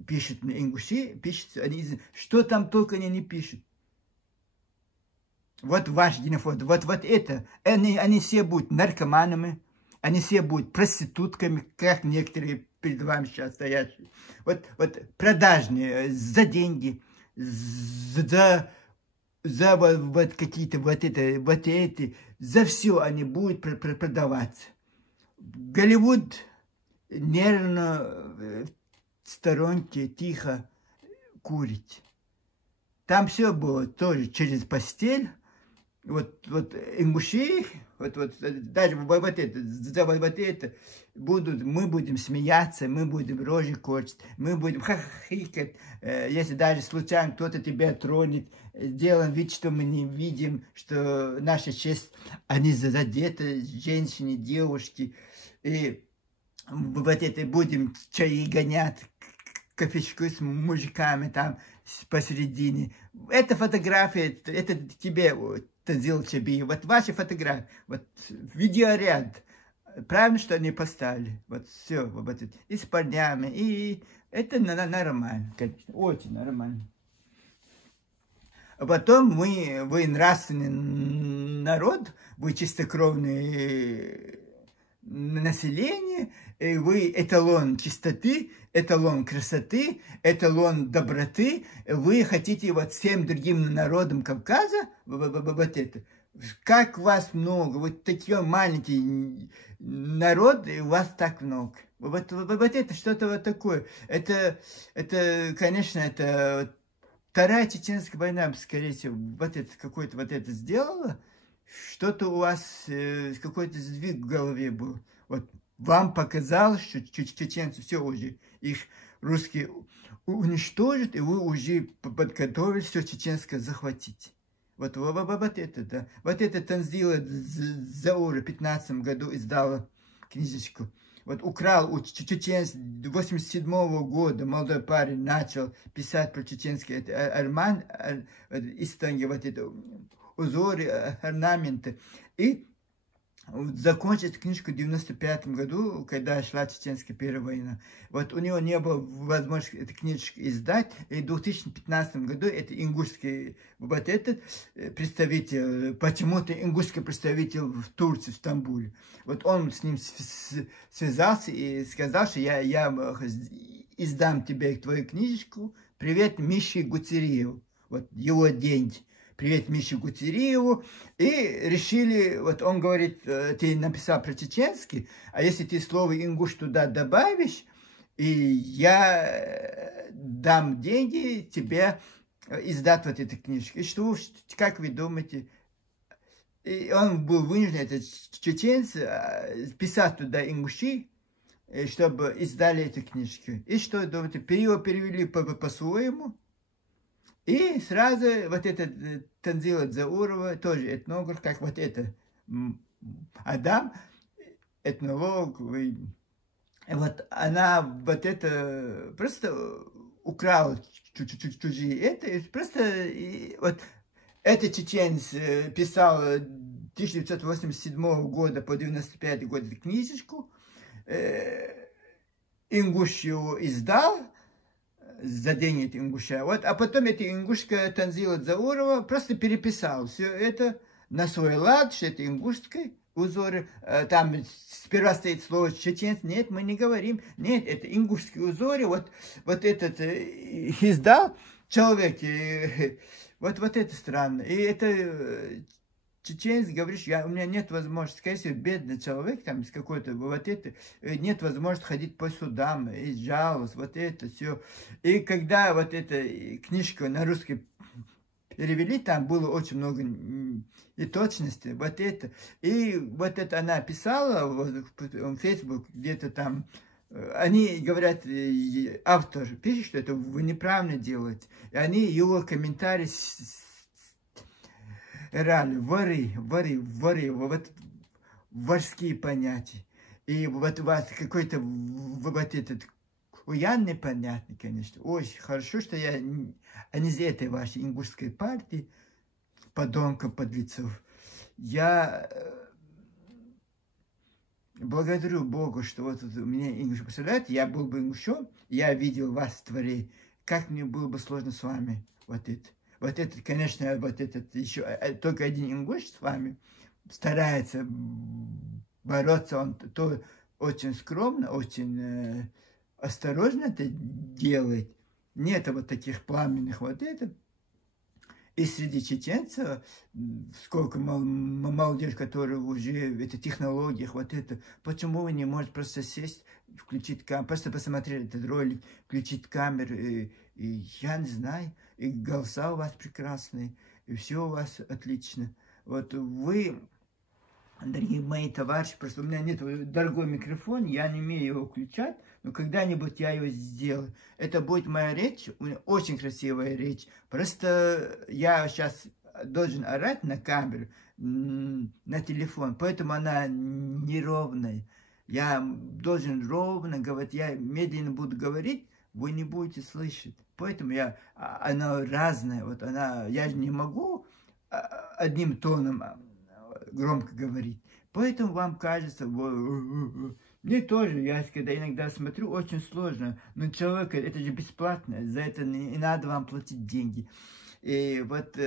Пишут на ингуши, пишут, что там только они не пишут. Вот ваш генофонд, вот это. Они все будут наркоманами, они все будут проститутками, как некоторые перед вами сейчас стоящие. Вот продажные, за деньги, за вот какие-то вот эти, за все они будут продаваться. Голливуд нервно в сторонке тихо курить. Там все было тоже через постель. Вот ингуши, даже вот это мы будем смеяться, мы будем рожи корчить, мы будем хихикать, если даже случайно кто-то тебя тронет, делаем вид, что мы не видим, что наша честь, они задеты, женщины, девушки, и вот это будем чаи гонять, кофейку с мужиками там посередине. Эта фотография, это тебе Танзил Чаби, вот ваши фотографии, вот видеоряд, правильно, что они поставили, вот все, вот это, и с парнями, и это нормально, конечно, очень нормально. А потом вы нравственный народ, вы чистокровное население, и вы эталон чистоты, эталон красоты, эталон доброты, вы хотите вот всем другим народам Кавказа, вот это, как вас много, вот такие маленькие народы, у вас так много. Вот это что-то вот такое. Это, конечно, это Вторая Чеченская война, скорее всего, вот это какой-то вот это сделала, что-то у вас какой-то сдвиг в голове был. Вот вам показалось, что чеченцы все уже, их русские уничтожат, и вы уже подготовились все чеченское захватить. Вот это, да. Вот это Танзила Заура в 15 году издала книжечку. Вот украл у чеченцев 87-го года, молодой парень начал писать про чеченский арман, истанги, вот это узоры, орнаменты. И закончить книжку в 95 году, когда шла Чеченская первая война. Вот у него не было возможности эту книжку издать, и в 2015 году это ингушский вот этот представитель, почему-то ингушский представитель в Турции, в Стамбуле. Вот он с ним связался и сказал, что я издам тебе твою книжечку. Привет, Мише Гуцериеву. Вот его деньги. Привет Мише Гуцериеву, и решили, вот он говорит, ты написал про чеченский, а если ты слово ингуш туда добавишь, и я дам деньги тебе издать вот эту книжку. И что, как вы думаете? И он был вынужден, этот чеченец, писать туда ингуши, чтобы издали эту книжку. И что, думаете, перевели по-своему? И сразу вот этот Танзила Заурова, тоже этнограф, как вот это Адам, этнолог. Вот она вот это просто украла чужие это, просто вот этот чеченец писал 1987 года по 95 год книжечку, ингуш его издал, за деньги ингуша. Вот, а потом эта ингушка Танзила Заурова просто переписал все это на свой лад, что это ингушское узоры. Там сперва стоит слово чеченец. Нет, мы не говорим. Нет, это ингушские узоры. Вот этот издал человек. Вот это странно. И это чеченец, говоришь, у меня нет возможности, скорее всего, бедный человек, там, с какой-то, вот это, нет возможности ходить по судам, и жаловаться, вот это все. И когда вот эта книжка на русский перевели, там было очень много неточностей, вот это. И вот это она писала в Facebook, где-то там, они говорят, автор пишет, что это вы неправильно делаете. И они его комментарии воры, вот ворские понятия. И вот у вас какой-то вот этот У Яны понятно, конечно. Очень хорошо, что я не из этой вашей ингушской партии, подонков, подлецов. Я благодарю Богу, что вот у меня ингуш. Представляете, я был бы ингушом, я видел вас в творе. Как мне было бы сложно с вами. Вот это. Вот это, конечно, вот этот еще только один ингуш с вами старается бороться. Он то очень скромно, очень осторожно это делает. Нет вот таких пламенных вот это. И среди чеченцев, сколько молодежь, которая уже в этих технологиях, вот это, почему вы не можете просто сесть, включить камеру, просто посмотреть этот ролик, включить камеру, и я не знаю, и голоса у вас прекрасные, и все у вас отлично. Вот вы, дорогие мои товарищи, просто у меня нет дорогой микрофон, я не умею его включать, но когда-нибудь я его сделаю. Это будет моя речь, у меня очень красивая речь. Просто я сейчас должен орать на камеру, на телефон, поэтому она неровная. Я должен ровно говорить, я медленно буду говорить, вы не будете слышать. Поэтому она разная, вот она, я же не могу одним тоном громко говорить. Поэтому вам кажется, мне тоже, я когда иногда смотрю, очень сложно. Но человек, это же бесплатно, за это не надо вам платить деньги. И вот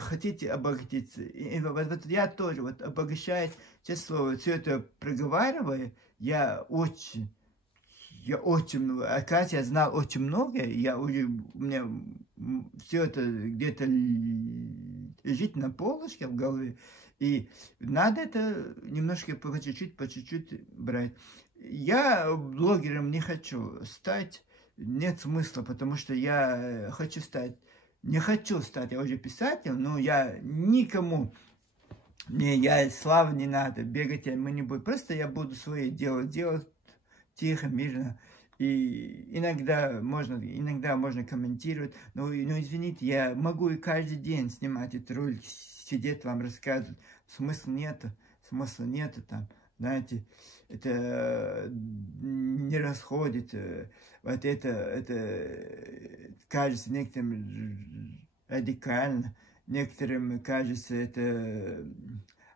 хотите обогатиться. И вот я тоже вот обогащаюсь, честное слово, все это проговаривая, я очень, оказывается, я знал очень много, у меня все это где-то лежит на полочке в голове, и надо это немножко по чуть-чуть брать. Я блогером не хочу стать, нет смысла, потому что я хочу стать, не хочу стать, я уже писатель, но я никому, я славы не надо, бегать мы не будем, просто я буду свое дело делать тихо, мирно. И иногда можно комментировать, но извините, я могу и каждый день снимать этот ролик, сидеть вам рассказывать, смысла нету там, знаете, это не расходится, вот это кажется некоторым радикально, некоторым кажется это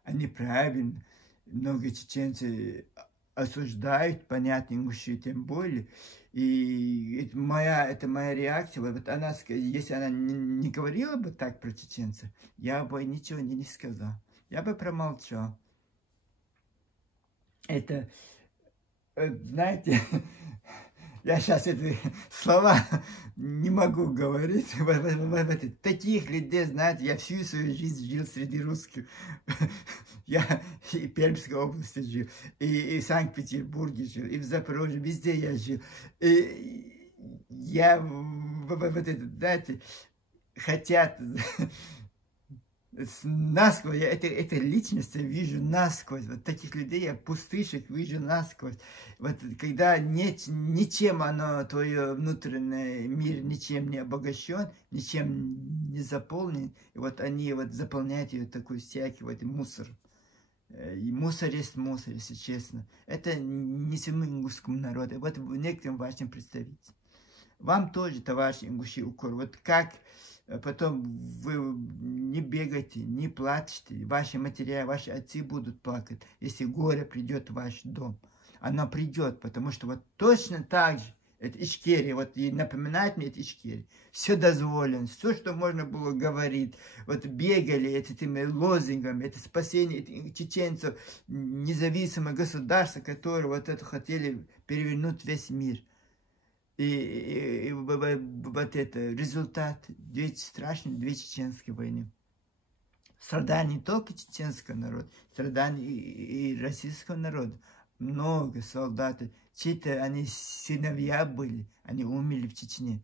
неправильно, многие чеченцы осуждают, понятно, ингуши тем более. И это моя реакция. Вот она, если она не говорила бы так про чеченцев, я бы ничего не сказал. Я бы промолчал. Это, знаете, я сейчас эти слова не могу говорить. Таких людей, знаете, я всю свою жизнь жил среди русских. Я и в Пермской области жил, и в Санкт-Петербурге жил, и в Запорожье, везде я жил. И я, знаете, хотят насквозь, этой личности вижу насквозь, вот таких людей я пустышек вижу насквозь. Вот когда ничем оно, твое внутренний мир ничем не обогащен, ничем не заполнен, и вот они вот заполняют ее такой всякий вот мусор. И мусор есть мусор, если честно. Это не всему ингушскому народу, вот некоторым вашим представителям. Вам тоже, товарищи ингуши, укор. Вот как потом вы не бегайте, не плачьте, ваши матеря, ваши отцы будут плакать, если горе придет в ваш дом. Оно придет, потому что вот точно так же, это Ичкерия, вот и напоминает мне это Ичкерия. Все дозволено, все, что можно было говорить. Вот бегали этими лозунгами, это спасение этих чеченцев, независимое государство, которое вот это хотели перевернуть весь мир. И вот это результат страшной две чеченские войны. Страдания не только чеченского народа, страдания и российского народа. Много солдат, чьи-то они сыновья были, они умерли в Чечне.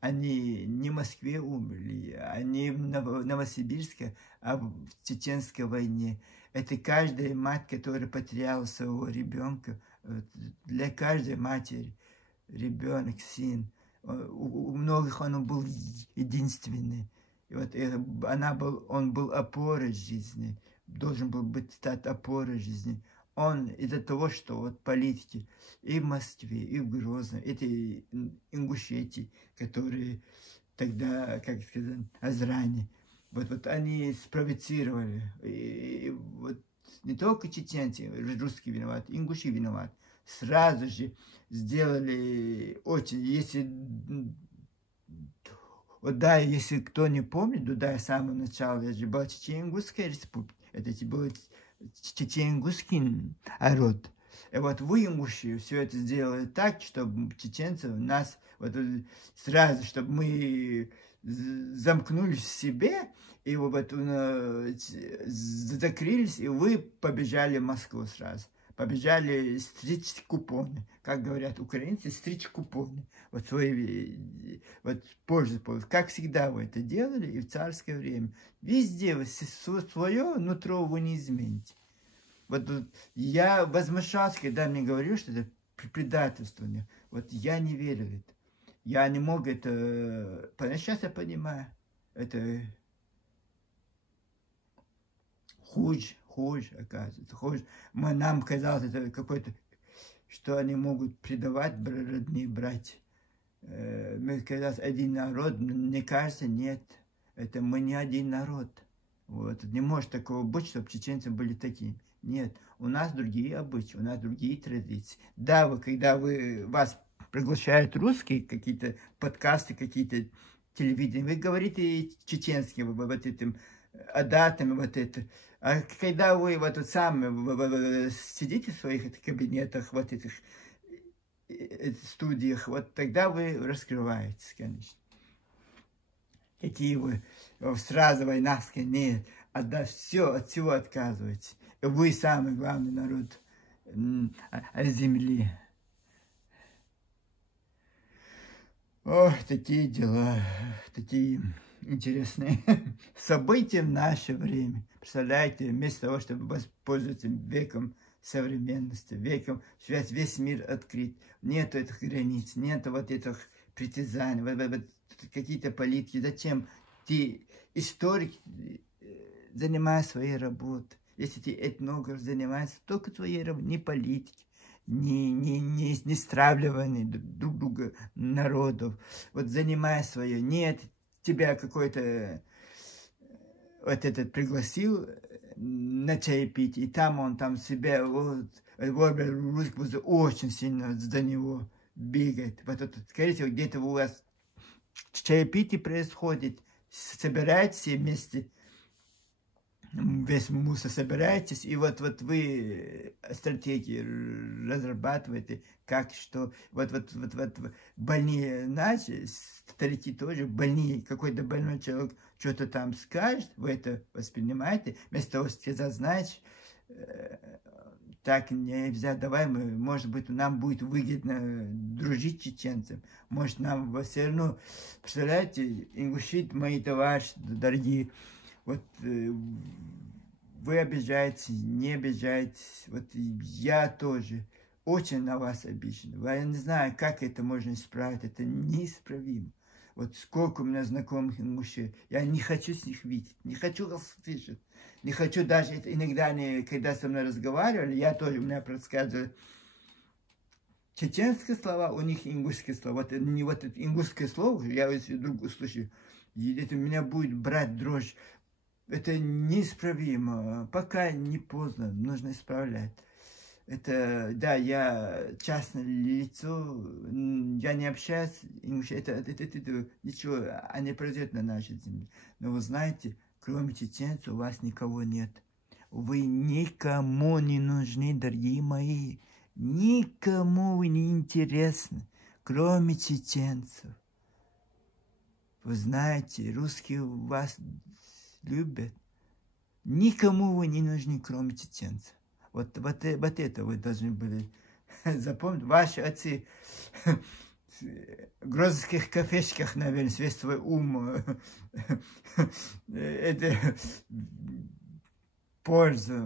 Они не в Москве умерли, они в Новосибирске, а в Чеченской войне. Это каждая мать, которая потеряла своего ребенка, для каждой матери. Ребенок, сын, у многих он был единственный. И вот он был опорой жизни, должен был стать опорой жизни. Он из-за того, что вот политики и в Москве, и в Грозном, эти Ингушетии, которые тогда, как сказать, Азрани, вот они спровоцировали. И вот не только чеченцы, русские виноваты, ингуши виноваты. Сразу же сделали очень, если вот да, если кто не помнит, то да, с самого начала, это же была Чечено-Ингусская республика, это был Чечено-Ингусский народ. И вот вы, ингуши, все это сделали так, чтобы чеченцы нас вот сразу, чтобы мы замкнулись в себе, и вот закрылись, и вы побежали в Москву сразу. Побежали стричь купоны, как говорят украинцы, стричь купоны. Вот свои, вот позже, как всегда вы это делали и в царское время. Везде вы свое нутро вы не измените. Вот я возмущался, когда мне говорили, что это предательство. Вот я не верил в это. Я не мог это понять. Сейчас я понимаю. Это хуже, оказывается, хуже. Нам казалось, это какой-то, что они могут предавать родные братья. Мне казалось, один народ, мне кажется, нет. Это мы не один народ. Вот. Не может такого быть, чтобы чеченцы были такими. Нет, у нас другие обычаи, у нас другие традиции. Да, когда вас приглашают русские какие-то подкасты, какие-то телевидения, вы говорите чеченским, вот этим адатами, вот это. А когда вы вот сами сидите в своих кабинетах, вот этих студиях, вот тогда вы раскрываетесь, конечно. Какие вы сразу война, нет, все, от всего отказываетесь. Вы самый главный народ земли. Ох, такие дела, такие интересные события в наше время. Представляете, вместо того, чтобы воспользоваться веком современности, веком, весь мир открыт. Нету этих границ, нету вот этих притязаний, вот какие-то политики. Зачем ты, историк, занимаешься своей работой? Если ты этнограф, занимаешься только своей работой, не политики, не стравливание друг друга народов. Вот занимай свое. Нет, тебя какой-то вот этот пригласил на чай пить, и там он там себя вот русский очень сильно за него бегает. Вот это, скорее всего, где-то у вас чаепитие происходит, собираетесь все вместе, весь мусор собираетесь, и вот вы стратегии разрабатываете, как, что, вот больные наши, старики тоже больные, какой-то больной человек что-то там скажет, вы это воспринимаете, вместо того, чтобы сказать, знаешь, так нельзя, давай мы, может быть, нам будет выгодно дружить с чеченцем, может, нам все равно, представляете, ингуши, мои товарищи, дорогие, вот вы обижаетесь, не обижаетесь. Вот я тоже очень на вас обижен. Я не знаю, как это можно исправить. Это неисправимо. Вот сколько у меня знакомых мужчин. Я не хочу с них видеть, не хочу вас слышать. Не хочу даже, иногда они, когда со мной разговаривали, я тоже, у меня подсказывали чеченские слова, у них ингушские слова. Вот не вот это ингушское слово, я если вдруг услышу, это меня будет брать дрожь. Это неисправимо. Пока не поздно, нужно исправлять. Это, да, я частное лицо, я не общаюсь, это ничего, не произойдет на нашей земле. Но вы знаете, кроме чеченцев у вас никого нет. Вы никому не нужны, дорогие мои. Никому вы не интересны, кроме чеченцев. Вы знаете, русские вас любят. Никому вы не нужны, кроме чеченцев. Вот это вы должны были запомнить. Ваши отцы в грозных кафешках, наверное, весь свой ум. Это польза.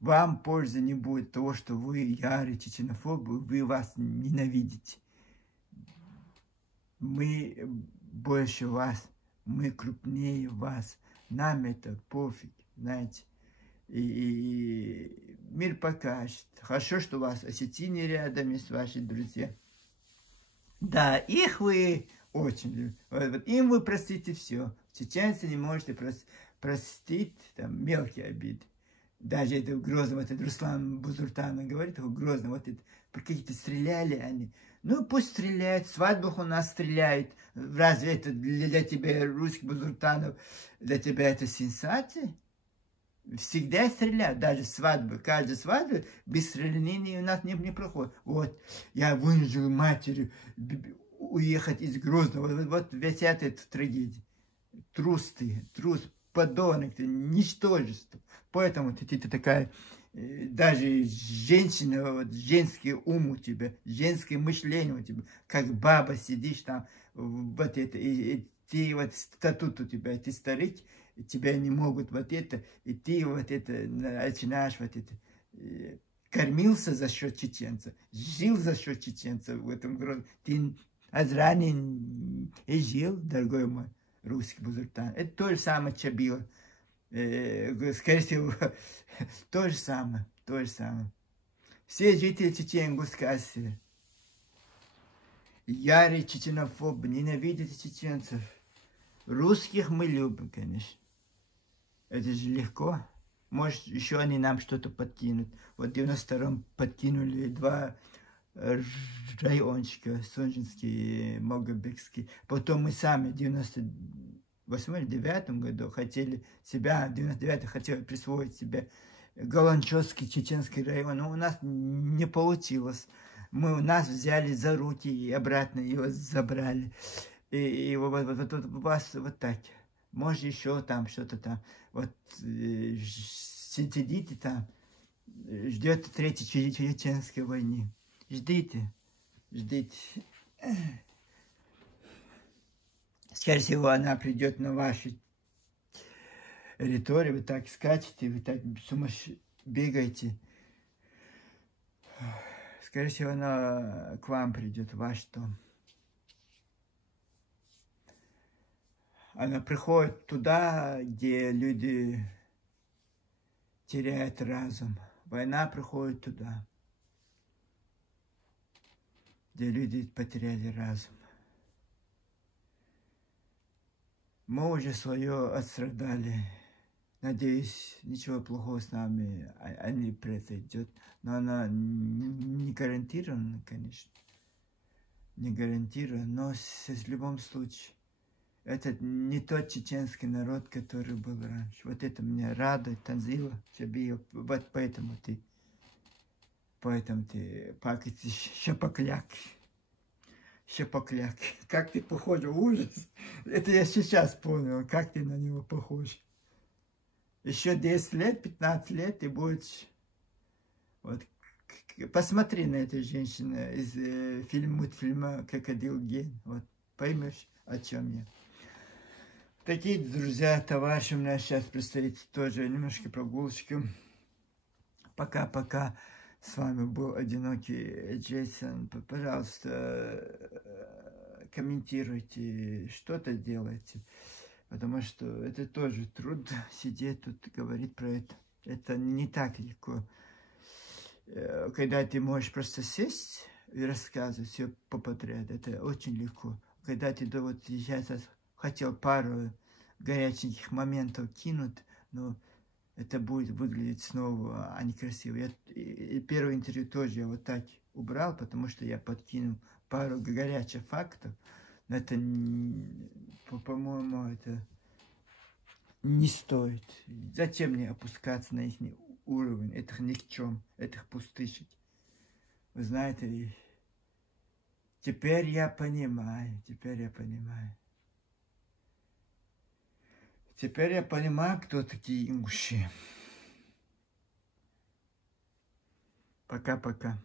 Вам пользы не будет того, что вы ярый чеченофоб, вы вас ненавидите. Мы больше вас. Мы крупнее вас. Нам это пофиг, знаете. И мир покажет. Хорошо, что у вас осетины рядом есть, ваши друзья. Да, их вы очень любите. Вот им вы простите все. Чеченцы не можете простить там мелкие обиды. Даже это в Грозном, вот этот Руслан Бузуртанов говорит, в Грозном, вот это, какие-то стреляли они. Ну, пусть стреляют, в свадьбах у нас стреляют. Разве это для тебя, русских Бузуртанов, для тебя это сенсация? Всегда стреляют, даже свадьбы, каждая свадьба без стрелянины у нас не проходит. Вот, я вынужден матери уехать из Грозного, вот весь этот трагедия. Трус ты, трус, подонок ты, ничтожество. Поэтому ты такая, даже женщина, вот, женский ум у тебя, женское мышление у тебя, как баба сидишь там, вот это, и ты вот статут у тебя, ты старик, тебя не могут вот это, и ты вот это начинаешь вот это, кормился за счет чеченцев, жил за счет чеченцев в этом городе, ты ранен и жил, дорогой мой русский Бузуртан. Это то же самое Чабила. Скорее всего, то же самое, то же самое. Все жители Чечен-Ингушской Ассии ярые чеченофобы, ненавидят чеченцев. Русских мы любим, конечно. Это же легко. Может, еще они нам что-то подкинут. Вот в 92-м подкинули 2 райончика, Сунжинский и Могобекский. Потом мы сами в 98 или 99 году хотели себя, в 99 хотели присвоить себе Галанчевский чеченский район, но у нас не получилось. Нас взяли за руки и обратно его забрали. И вот у вас вот так. Может, еще там что-то там. Вот сидите там, ждет Третьей чеченской войны. Ждите, ждите. Скорее всего, она придет на вашу территорию, вы так скачете, вы так бегаете. Скорее всего, она к вам придет, в ваш дом. Она приходит туда, где люди теряют разум. Война приходит туда, где люди потеряли разум. Мы уже свое отстрадали. Надеюсь, ничего плохого с нами не произойдет. Но она не гарантирована, конечно. Не гарантирована, но в любом случае. Это не тот чеченский народ, который был раньше. Вот это меня радует, Танзила, Чабиев. Вот поэтому ты щепокляк. Щепокляк. Как ты похож, ужас. Это я сейчас понял, как ты на него похож. Еще 10 лет, 15 лет ты будешь... Вот, посмотри на эту женщину из мультфильма «Крокодил Гейн». Вот, поймешь, о чем я. Такие друзья, товарищи, у меня сейчас предстоит тоже немножко прогулочки. Пока-пока. С вами был одинокий Джейсон. Пожалуйста, комментируйте, что-то делайте. Потому что это тоже труд сидеть тут говорить про это. Это не так легко. Когда ты можешь просто сесть и рассказывать все подряд, это очень легко. Когда ты вот сейчас хотел пару горяченьких моментов кинуть, но это будет выглядеть снова некрасиво. И первое интервью тоже я вот так убрал, потому что я подкинул пару горячих фактов. Но это, по-моему, это не стоит. Зачем мне опускаться на их уровень, этих никчем, этих пустышек? Вы знаете, теперь я понимаю. Теперь я понимаю, кто такие ингуши. Пока-пока.